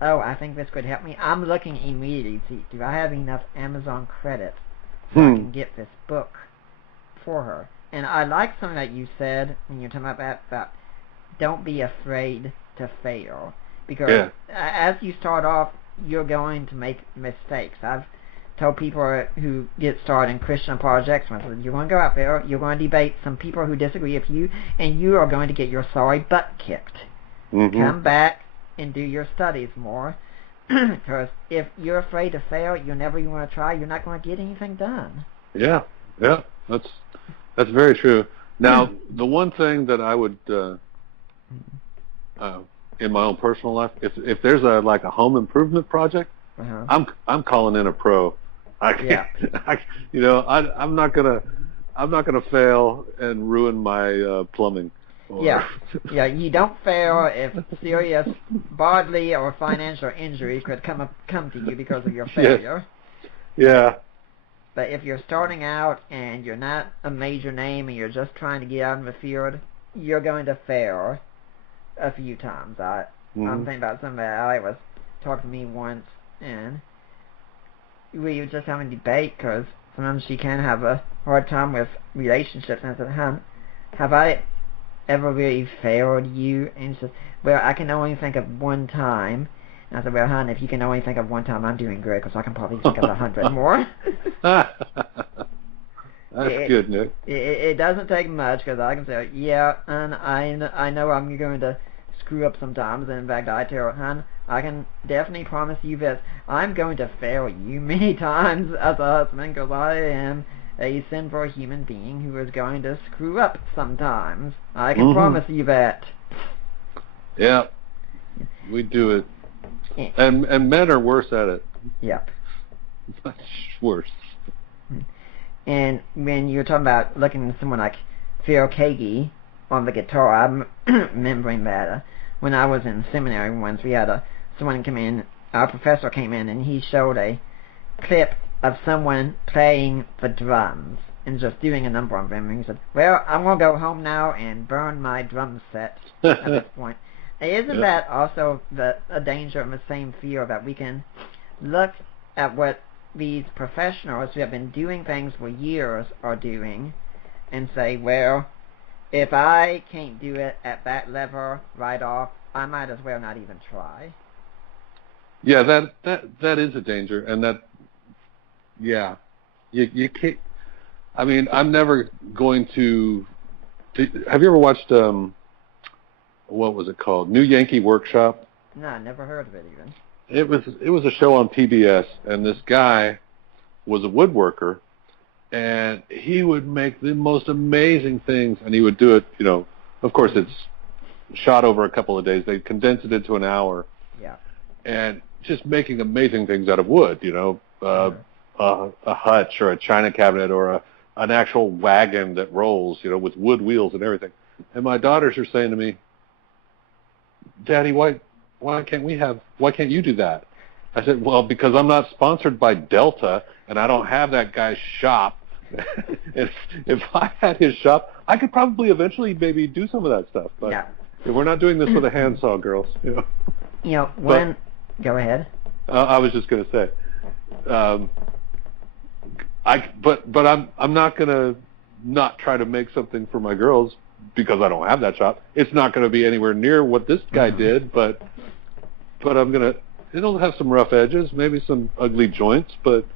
oh, I think this could help me, I'm looking immediately to see, do I have enough Amazon credit so I can get this book for her. And I like something that you said when you're talking about that, about don't be afraid to fail, because as you start off, you're going to make mistakes. I've told people who get started in Christian projects, you're going to go out there, you're going to debate some people who disagree with you, and you are going to get your sorry butt kicked. Mm-hmm. Come back and do your studies more, because if you're afraid to fail, you're never even going to try, you're not going to get anything done. Yeah, that's very true. Now, the one thing that I would, in my own personal life, if there's a home improvement project, I'm calling in a pro. I'm not gonna fail and ruin my plumbing. You don't fail if serious bodily or financial injury could come to you because of your failure. Yeah. But if you're starting out and you're not a major name and you're just trying to get out in the field, you're going to fail a few times. I'm thinking about somebody I was talking to me once, and we were just having a debate because sometimes she can have a hard time with relationships. And I said, "Hon, have I ever really failed you?" And she said, "Well, I can only think of one time." And I said, "Well, hon, if you can only think of one time, I'm doing great, because I can probably think of 100 more." That's good, Nick. It doesn't take much, because I can say, yeah, and I know I'm going to screw up sometimes, and in fact I tell her, I can definitely promise you this, I'm going to fail you many times as a husband, because I am a sinful human being who is going to screw up sometimes. I can promise you that. Yeah, we do it. And men are worse at it. Yep. Much worse. And when you're talking about looking at someone like Phil Kagi on the guitar, I'm remembering that when I was in seminary once, we had someone come in, our professor came in, and he showed a clip of someone playing the drums and just doing a number on them. And he said, well, I'm going to go home now and burn my drum set at this point. Isn't that also a danger of the same fear that we can look at what these professionals who have been doing things for years are doing and say, well, if I can't do it at that level right off, I might as well not even try. Yeah, that is a danger, and that, yeah, you can't. I mean, I'm never going to. Have you ever watched what was it called? New Yankee Workshop? No, I never heard of it even. It was a show on PBS, and this guy was a woodworker, and he would make the most amazing things, and he would do it, you know, of course it's shot over a couple of days. They condense it into an hour. Yeah. And just making amazing things out of wood, you know, a hutch or a china cabinet or an actual wagon that rolls, you know, with wood wheels and everything. And my daughters are saying to me, Daddy, why can't you do that? I said, well, because I'm not sponsored by Delta, and I don't have that guy's shop. If I had his shop, I could probably eventually maybe do some of that stuff. But we're not doing this with a handsaw, girls. You know. You know, when... Go ahead. I was just going to say, but I'm not going to not try to make something for my girls because I don't have that shop. It's not going to be anywhere near what this guy did, but I'm going to. It'll have some rough edges, maybe some ugly joints, but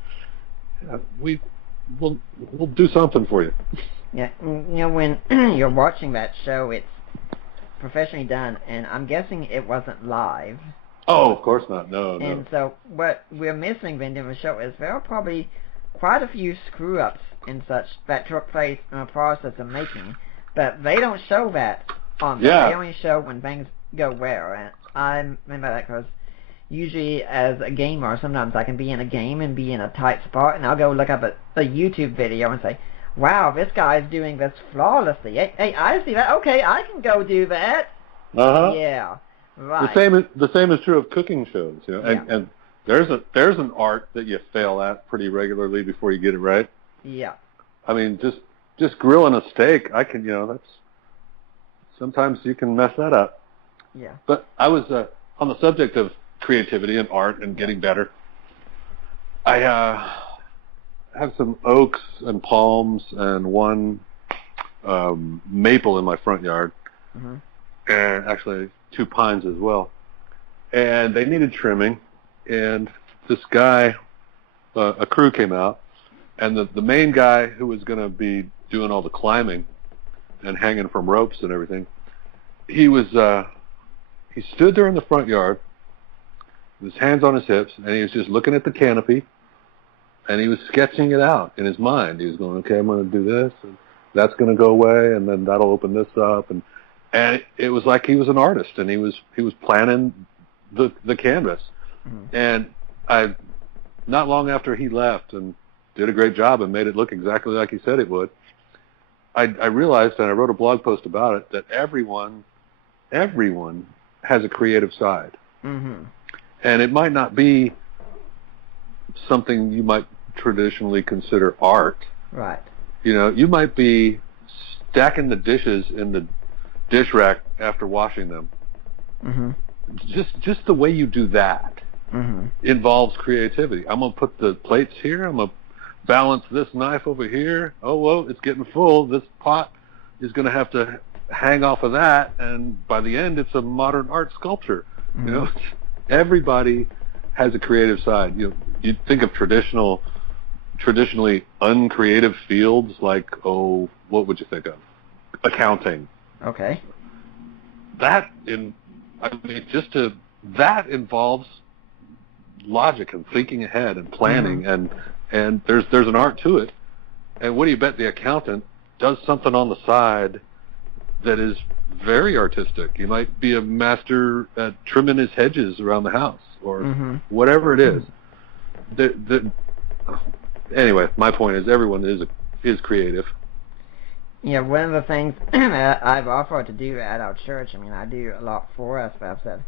we'll do something for you. Yeah, you know, when you're watching that show, it's professionally done, and I'm guessing it wasn't live. Oh, of course not. No. And so what we're missing then in the show is there are probably quite a few screw-ups and such that took place in the process of making, but they don't show that on there. Yeah. They only show when things go well, and I remember that because usually as a gamer, sometimes I can be in a game and be in a tight spot, and I'll go look up a YouTube video and say, wow, this guy's doing this flawlessly. Hey, I see that. Okay, I can go do that. Uh-huh. Yeah. Right. The same is true of cooking shows, you know. Yeah. And there's an art that you fail at pretty regularly before you get it right. Yeah. I mean, just grilling a steak, I can, you know, that's sometimes you can mess that up. Yeah. But I was on the subject of creativity and art and getting better. I have some oaks and palms and one maple in my front yard, and actually 2 pines as well. And they needed trimming, and this guy, a crew came out, and the main guy who was going to be doing all the climbing and hanging from ropes and everything, he stood there in the front yard with his hands on his hips, and he was just looking at the canopy, and he was sketching it out in his mind. He was going, okay, I'm going to do this, and that's going to go away, and then that'll open this up, and it was like he was an artist, and he was planning the canvas. And not long after he left and did a great job and made it look exactly like he said it would, I realized, and I wrote a blog post about it, that everyone has a creative side. And it might not be something you might traditionally consider art. Right. You know, you might be stacking the dishes in the dish rack after washing them. Just the way you do that involves creativity. I'm going to put the plates here. I'm going to balance this knife over here. Oh, well, it's getting full. This pot is going to have to hang off of that. And by the end, it's a modern art sculpture. You know, everybody has a creative side. You think of traditional traditionally uncreative fields like, what would you think of? Accounting. Okay. That involves logic and thinking ahead and planning, and there's an art to it. And what do you bet the accountant does something on the side that is very artistic? He might be a master at trimming his hedges around the house or whatever it is. Anyway, my point is everyone is creative. Yeah, one of the things I've offered to do at our church, I do a lot for us, but I've said,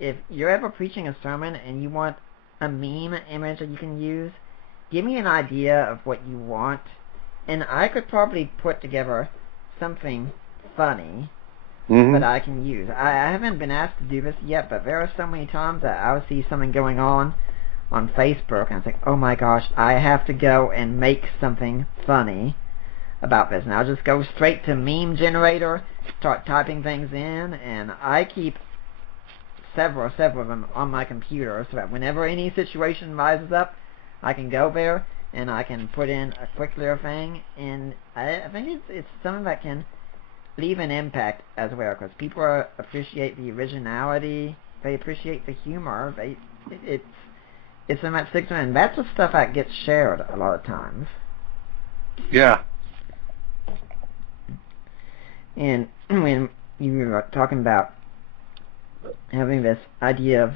if you're ever preaching a sermon and you want a meme image that you can use, give me an idea of what you want, and I could probably put together something funny that I can use. I haven't been asked to do this yet, but there are so many times that I'll see something going on Facebook, and I think, oh my gosh, I have to go and make something funny about this. And I'll just go straight to meme generator, start typing things in, and I keep several of them on my computer so that whenever any situation rises up, I can go there and I can put in a quick little thing, and I think it's something that can leave an impact as well, because people appreciate the originality, they appreciate the humor, it's something that sticks to them, and that's the stuff that gets shared a lot of times. Yeah. And when you were talking about having this idea of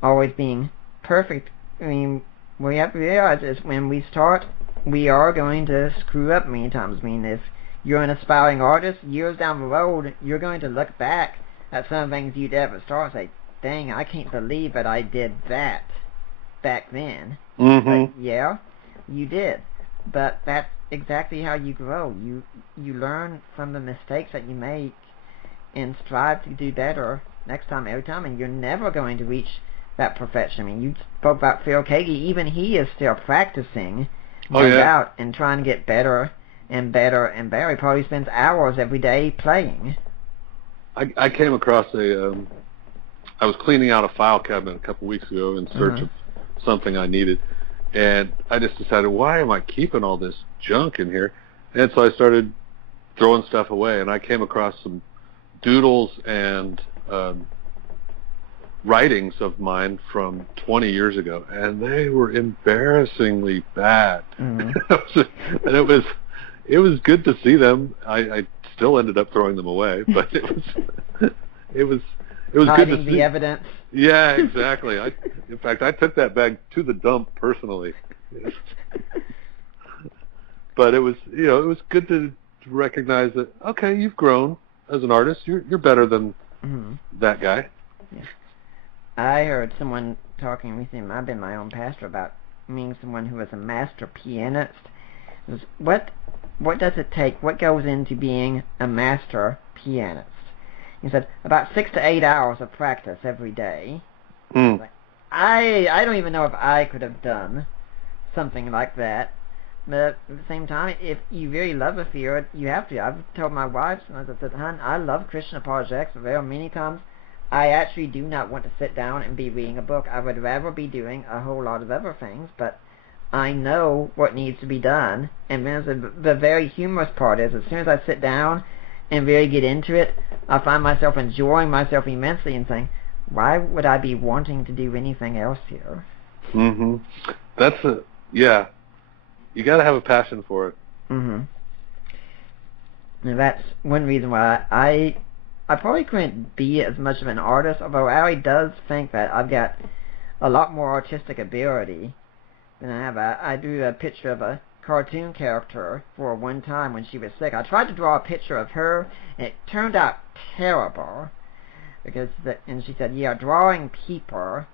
always being perfect, what you have to realize is when we start, we are going to screw up many times. If you're an aspiring artist, years down the road, you're going to look back at some things you did at the start and say, dang, I can't believe that I did that back then. But, yeah, you did. But that's exactly how you grow. You learn from the mistakes that you make and strive to do better next time, every time, and you're never going to reach that perfection. You spoke about Phil Kagi. Even he is still practicing, out and trying to get better and better and better. He probably spends hours every day playing. I came across I was cleaning out a file cabinet a couple weeks ago in search of something I needed, and I just decided, why am I keeping all this junk in here? And so I started throwing stuff away, and I came across some doodles and writings of mine from 20 years ago, and they were embarrassingly bad. And it was good to see them. I still ended up throwing them away, but it was good to see the evidence. Yeah, exactly. In fact, I took that bag to the dump personally. But it was good to recognize that, okay, you've grown as an artist. You're better than that guy. Yeah. I heard someone talking recently, I've been my own pastor, about being someone who is a master pianist. What does it take? What goes into being a master pianist? He said, about 6 to 8 hours of practice every day. I don't even know if I could have done something like that. But at the same time, if you really love the field, you have to. I've told my wife, I said, hon, I love Christian apologetics. There are many times I actually do not want to sit down and be reading a book. I would rather be doing a whole lot of other things, but I know what needs to be done. And then the very humorous part is, as soon as I sit down and really get into it, I find myself enjoying myself immensely and saying, why would I be wanting to do anything else here? You got to have a passion for it. And that's one reason why I probably couldn't be as much of an artist, although Allie does think that I've got a lot more artistic ability than I have. I drew a picture of a cartoon character for one time when she was sick. I tried to draw a picture of her, and it turned out terrible. And she said, yeah, drawing people,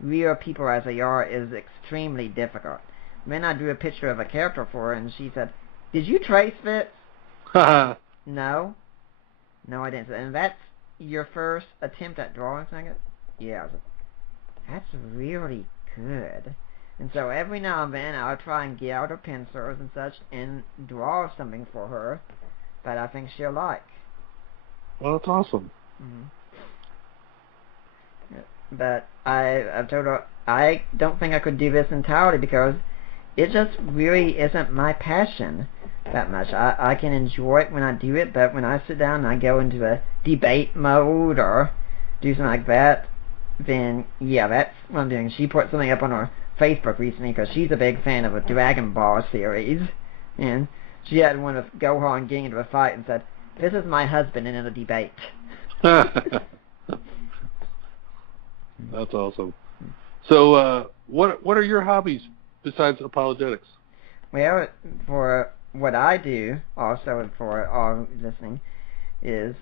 real people as they are, is extremely difficult. Then I drew a picture of a character for her, and she said, did you trace this? No, I didn't. And that's your first attempt at drawing something? Yeah. I was like, that's really good. And so every now and then I'll try and get out her pencils and such and draw something for her that I think she'll like. Well, that's awesome. But I've told her I don't think I could do this entirely, because it just really isn't my passion that much. I can enjoy it when I do it, but when I sit down and I go into a debate mode or do something like that, then yeah, that's what I'm doing. She put something up on her Facebook recently because she's a big fan of a Dragon Ball series, and she had one of Gohan getting into a fight and said, "This is my husband in a debate." That's awesome. So, what are your hobbies besides apologetics? Well, for what I do, also for all listening, is,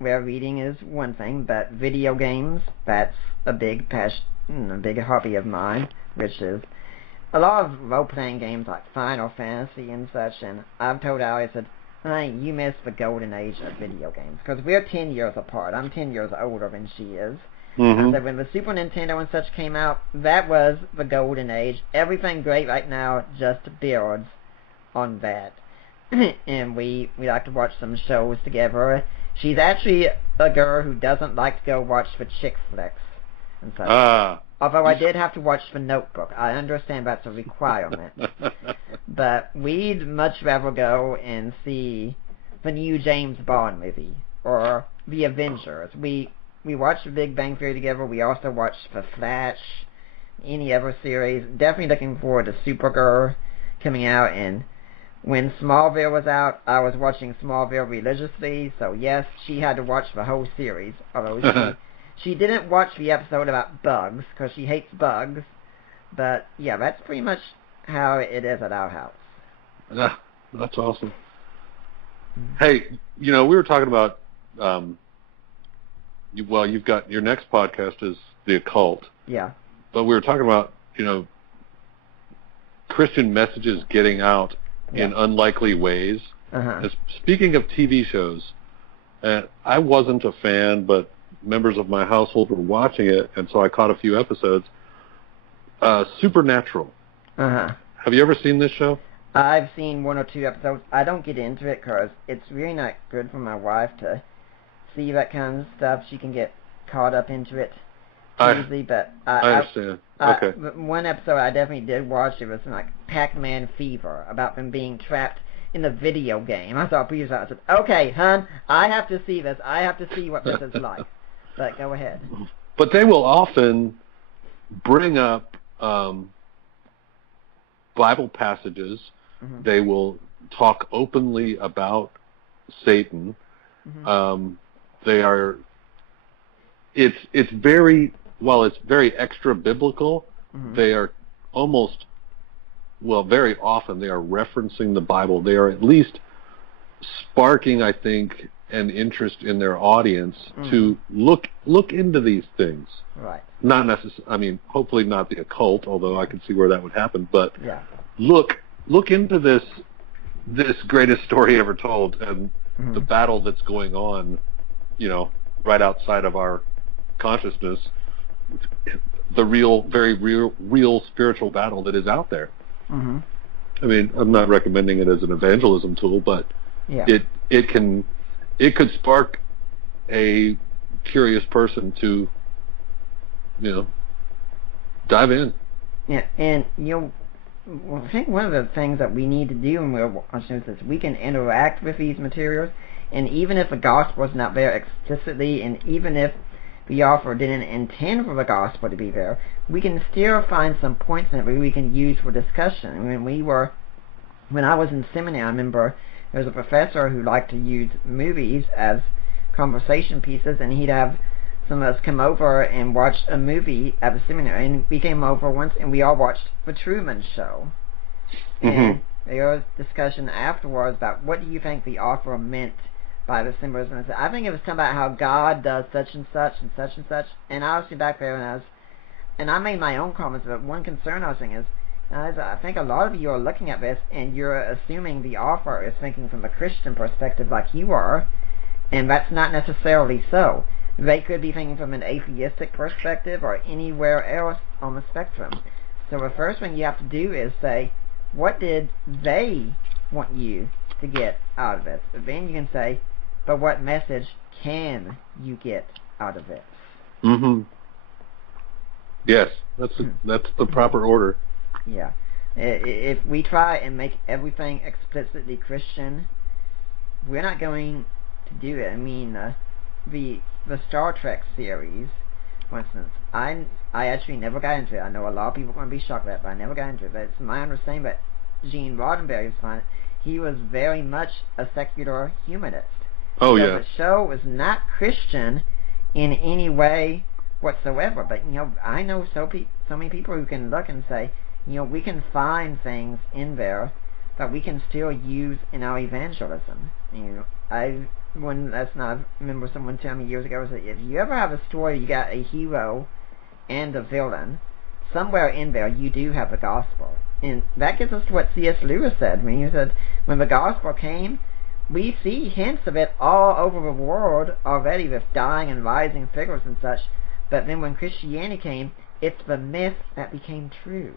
well, reading is one thing, but video games, that's a big passion, a big hobby of mine, which is a lot of role-playing games like Final Fantasy and such, and I've told Allie, I said, "Honey, you missed the golden age of video games," because we're 10 years apart. I'm 10 years older than she is. Mm-hmm. So when the Super Nintendo and such came out, that was the golden age. Everything great right now just builds on that. And we like to watch some shows together. She's actually a girl who doesn't like to go watch the chick flicks and such. Although I did have to watch The Notebook. I understand that's a requirement. But we'd much rather go and see the new James Bond movie or The Avengers. We watched The Big Bang Theory together. We also watched The Flash, any other series. Definitely looking forward to Supergirl coming out. And when Smallville was out, I was watching Smallville religiously. So yes, she had to watch the whole series. Although she didn't watch the episode about bugs because she hates bugs. But yeah, that's pretty much how it is at our house. Yeah, that's awesome. Hey, we were talking about, you've got your next podcast is The Occult. Yeah. But we were talking about, Christian messages getting out in unlikely ways. Uh-huh. Speaking of TV shows, I wasn't a fan, but members of my household were watching it, and so I caught a few episodes. Supernatural. Uh-huh. Have you ever seen this show? I've seen 1 or 2 episodes. I don't get into it because it's really not good for my wife to see that kind of stuff. She can get caught up into it easily, but I understand. Okay. One episode I definitely did watch, it was like Pac-Man Fever, about them being trapped in a video game. I saw previews. I said, "Okay, hon, I have to see this. I have to see what this is like." But go ahead. But they will often bring up Bible passages. Mm-hmm. They will talk openly about Satan. Mm-hmm. It's very, while it's very extra biblical, mm-hmm. they are almost, very often they are referencing the Bible. They are at least sparking, I think, an interest in their audience mm-hmm. to look into these things. Right. Not necessarily, hopefully not the occult, although I can see where that would happen, but look into this greatest story ever told and mm-hmm. the battle that's going on, right outside of our consciousness, the very real spiritual battle that is out there. Mm-hmm. I'm not recommending it as an evangelism tool, but it could spark a curious person to, dive in. Yeah, and I think one of the things that we need to do when we're watching this is we can interact with these materials, and even if the gospel is not there explicitly, and even if the author didn't intend for the gospel to be there, we can still find some points in it where we can use for discussion. When I was in seminary, I remember there was a professor who liked to use movies as conversation pieces, and he'd have some of us come over and watch a movie at the seminary, and we came over once and we all watched The Truman Show. Mm-hmm. And there was discussion afterwards about what do you think the author meant by the symbolism. And I think it was talking about how God does such and such and such and such, and I was sitting back there and I made my own comments, but one concern I was saying is, I think a lot of you are looking at this and you're assuming the author is thinking from a Christian perspective like you are, and that's not necessarily so. They could be thinking from an atheistic perspective or anywhere else on the spectrum. So the first thing you have to do is say, what did they want you to get out of it? But then you can say, but what message can you get out of it? Mm-hmm. Yes, that's the proper order. Yeah. If we try and make everything explicitly Christian, we're not going to do it. I mean, the Star Trek series, for instance, I actually never got into it. I know a lot of people are going to be shocked at that, but I never got into it. But it's my understanding that Gene Roddenberry's fine. He was very much a secular humanist. Oh, so yeah. The show was not Christian in any way whatsoever. But, I know so many people who can look and say, we can find things in there that we can still use in our evangelism. I remember someone telling me years ago that if you ever have a story, you got a hero and a villain, somewhere in there you do have the gospel. And that gets us to what C.S. Lewis said when he said, when the gospel came, we see hints of it all over the world already with dying and rising figures and such, but then when Christianity came, it's the myth that became true.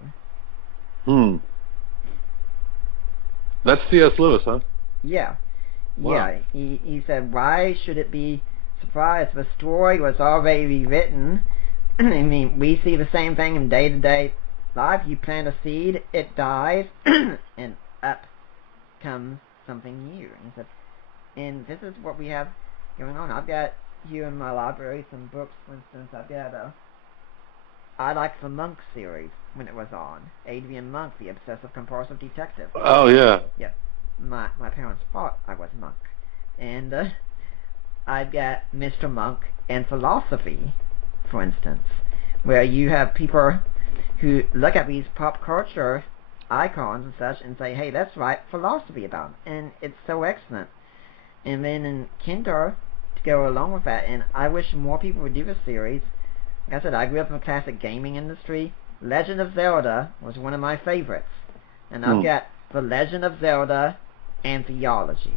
That's C.S. Lewis, huh? Yeah. Wow. Yeah, he said, why should it be surprised? The story was already written. I mean, we see the same thing in day-to-day life. You plant a seed, it dies, and up comes something new. And he said, and this is what we have going on. I've got here in my library some books, for instance. I've got I Like the Monk series when it was on. Adrian Monk, the obsessive-compulsive detective. Oh, yeah. Yeah. My parents thought I was Monk. And I've got Mr. Monk and philosophy, for instance, where you have people who look at these pop culture icons and such and say, hey, let's write philosophy about them. And it's so excellent. And then in Kinder, to go along with that, and I wish more people would do this series. Like I said, I grew up in the classic gaming industry. Legend of Zelda was one of my favorites. And I've got The Legend of Zelda and Theology,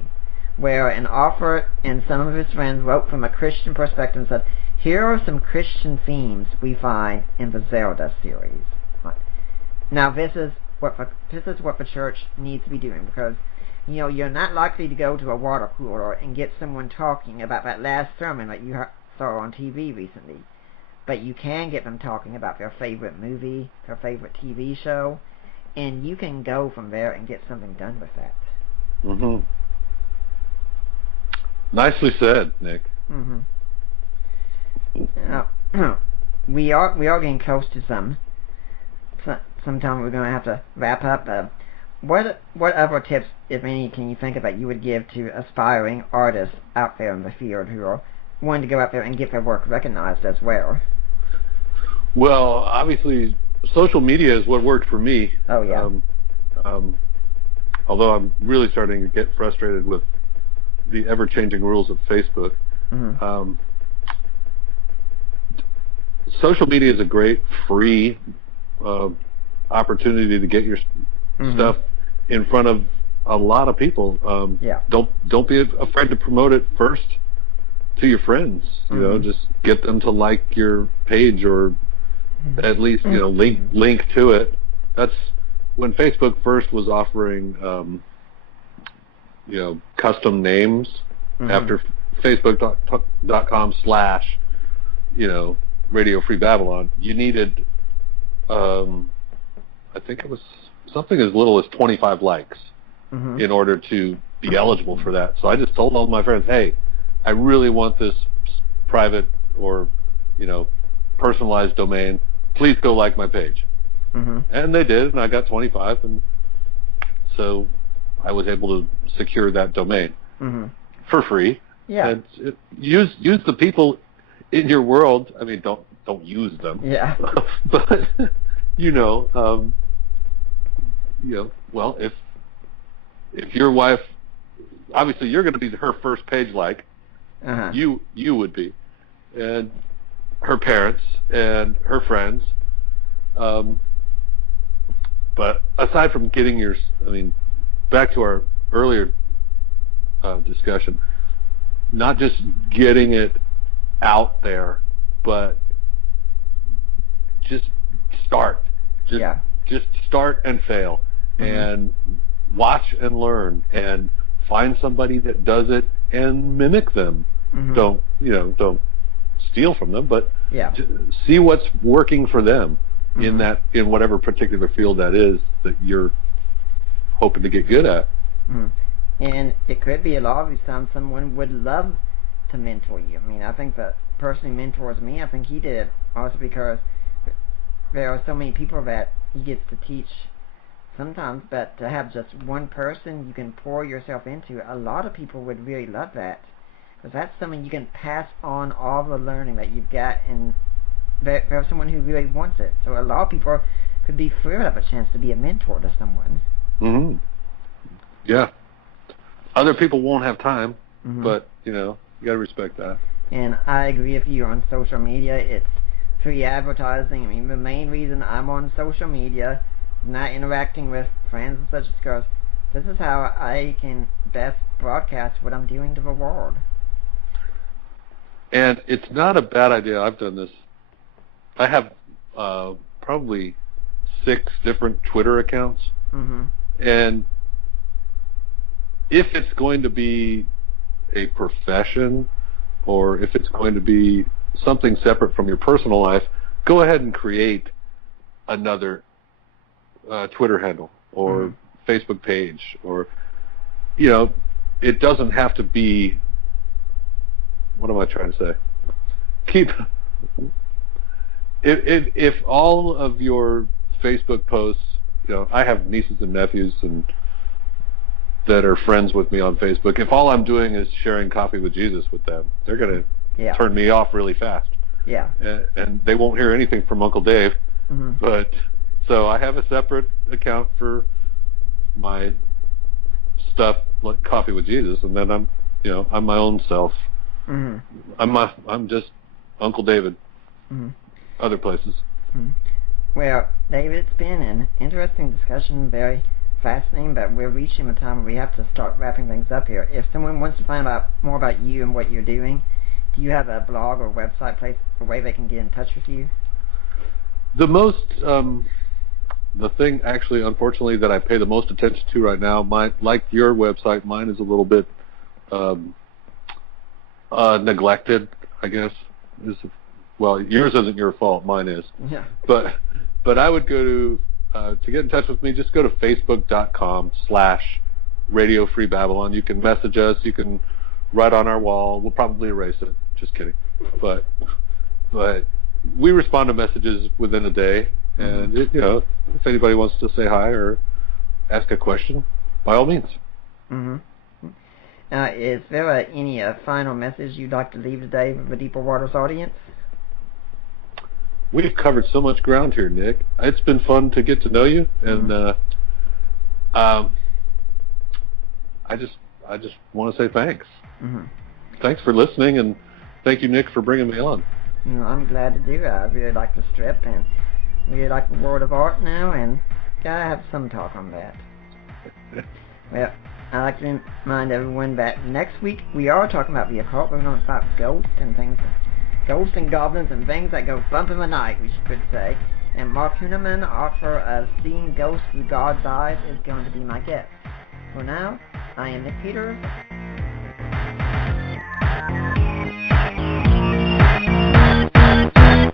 where an author and some of his friends wrote from a Christian perspective and said, here are some Christian themes we find in the Zelda series. Now this is what the church needs to be doing, because you're not likely to go to a water cooler and get someone talking about that last sermon that you saw on TV recently, but you can get them talking about their favorite movie, their favorite TV show, and you can go from there and get something done with that. Nicely said, Nick. Now, we are getting close to sometime we're going to have to wrap up. What other tips, if any, can you think of that you would give to aspiring artists out there in the field who are wanting to go out there and get their work recognized as well? Well, obviously, social media is what worked for me. Oh, yeah. Although I'm really starting to get frustrated with the ever-changing rules of Facebook. Social media is a great free opportunity to get your stuff in front of a lot of people. Don't be afraid to promote it first to your friends. Just get them to like your page, or at least link to it. That's when Facebook first was offering custom names after Facebook.com/ Radio Free Babylon. You needed I think it was something as little as 25 likes in order to be eligible for that. So I just told all my friends, hey, I really want this private or personalized domain. Please go like my page. And they did, and I got 25, and so I was able to secure that domain for free. Yeah. And use the people in your world. I mean, don't use them. Yeah. But well, if your wife, obviously you're going to be her first page like, you would be, and her parents and her friends. But aside from getting back to our earlier discussion, not just getting it out there, but just start. Just start and fail, and watch and learn, and find somebody that does it and mimic them. Don't steal from them, but see what's working for them. in whatever particular field that is that you're hoping to get good at. And it could be a lot of these times someone would love to mentor you. I mean, I think the person who mentors me, I think he did it also because there are so many people that he gets to teach sometimes, but to have just one person you can pour yourself into, a lot of people would really love that. Because that's something you can pass on all the learning that you've got, and there's someone who really wants it. So a lot of people could be thrilled to have a chance to be a mentor to someone. Yeah. Other people won't have time, but, you got to respect that. And I agree with you on social media. It's free advertising. I mean, the main reason I'm on social media, not interacting with friends and such, is because this is how I can best broadcast what I'm doing to the world. And it's not a bad idea. I've done this. I have probably 6 different Twitter accounts. And if it's going to be a profession or if it's going to be something separate from your personal life, go ahead and create another Twitter handle or Facebook page, or, it doesn't have to be, what am I trying to say? If all of your Facebook posts, I have nieces and nephews that are friends with me on Facebook. If all I'm doing is sharing coffee with Jesus with them, they're going to turn me off really fast. Yeah. And they won't hear anything from Uncle Dave. But so I have a separate account for my stuff like Coffee with Jesus, and then I'm my own self. I'm just Uncle David. Other places. Well, David, it's been an interesting discussion, very fascinating, but we're reaching a time where we have to start wrapping things up here. If someone wants to find out more about you and what you're doing, do you have a blog or website place, a way they can get in touch with you? The thing actually, unfortunately, that I pay the most attention to right now, like your website, mine is a little bit neglected, I guess. Well, yours isn't your fault, mine is. Yeah. But I would go to get in touch with me, just go to facebook.com/Radio Free Babylon. You can message us. You can write on our wall. We'll probably erase it. Just kidding. But we respond to messages within a day. And, if anybody wants to say hi or ask a question, by all means. Is there any final message you'd like to leave today with the Deeper Waters audience? We've covered so much ground here, Nick. It's been fun to get to know you, and I just want to say thanks. Thanks for listening, and thank you, Nick, for bringing me on. I'm glad to do that. I really like the strip, and really like the world of art now, and gotta have some talk on that. Well, I'd like to remind everyone that next week we are talking about the occult. We're going to talk about ghosts and things. Ghosts and goblins and things that go bump in the night, we could say. And Mark Huneman, author of Seeing Ghosts Through God's Eyes, is going to be my guest. For now, I am Nick Peters.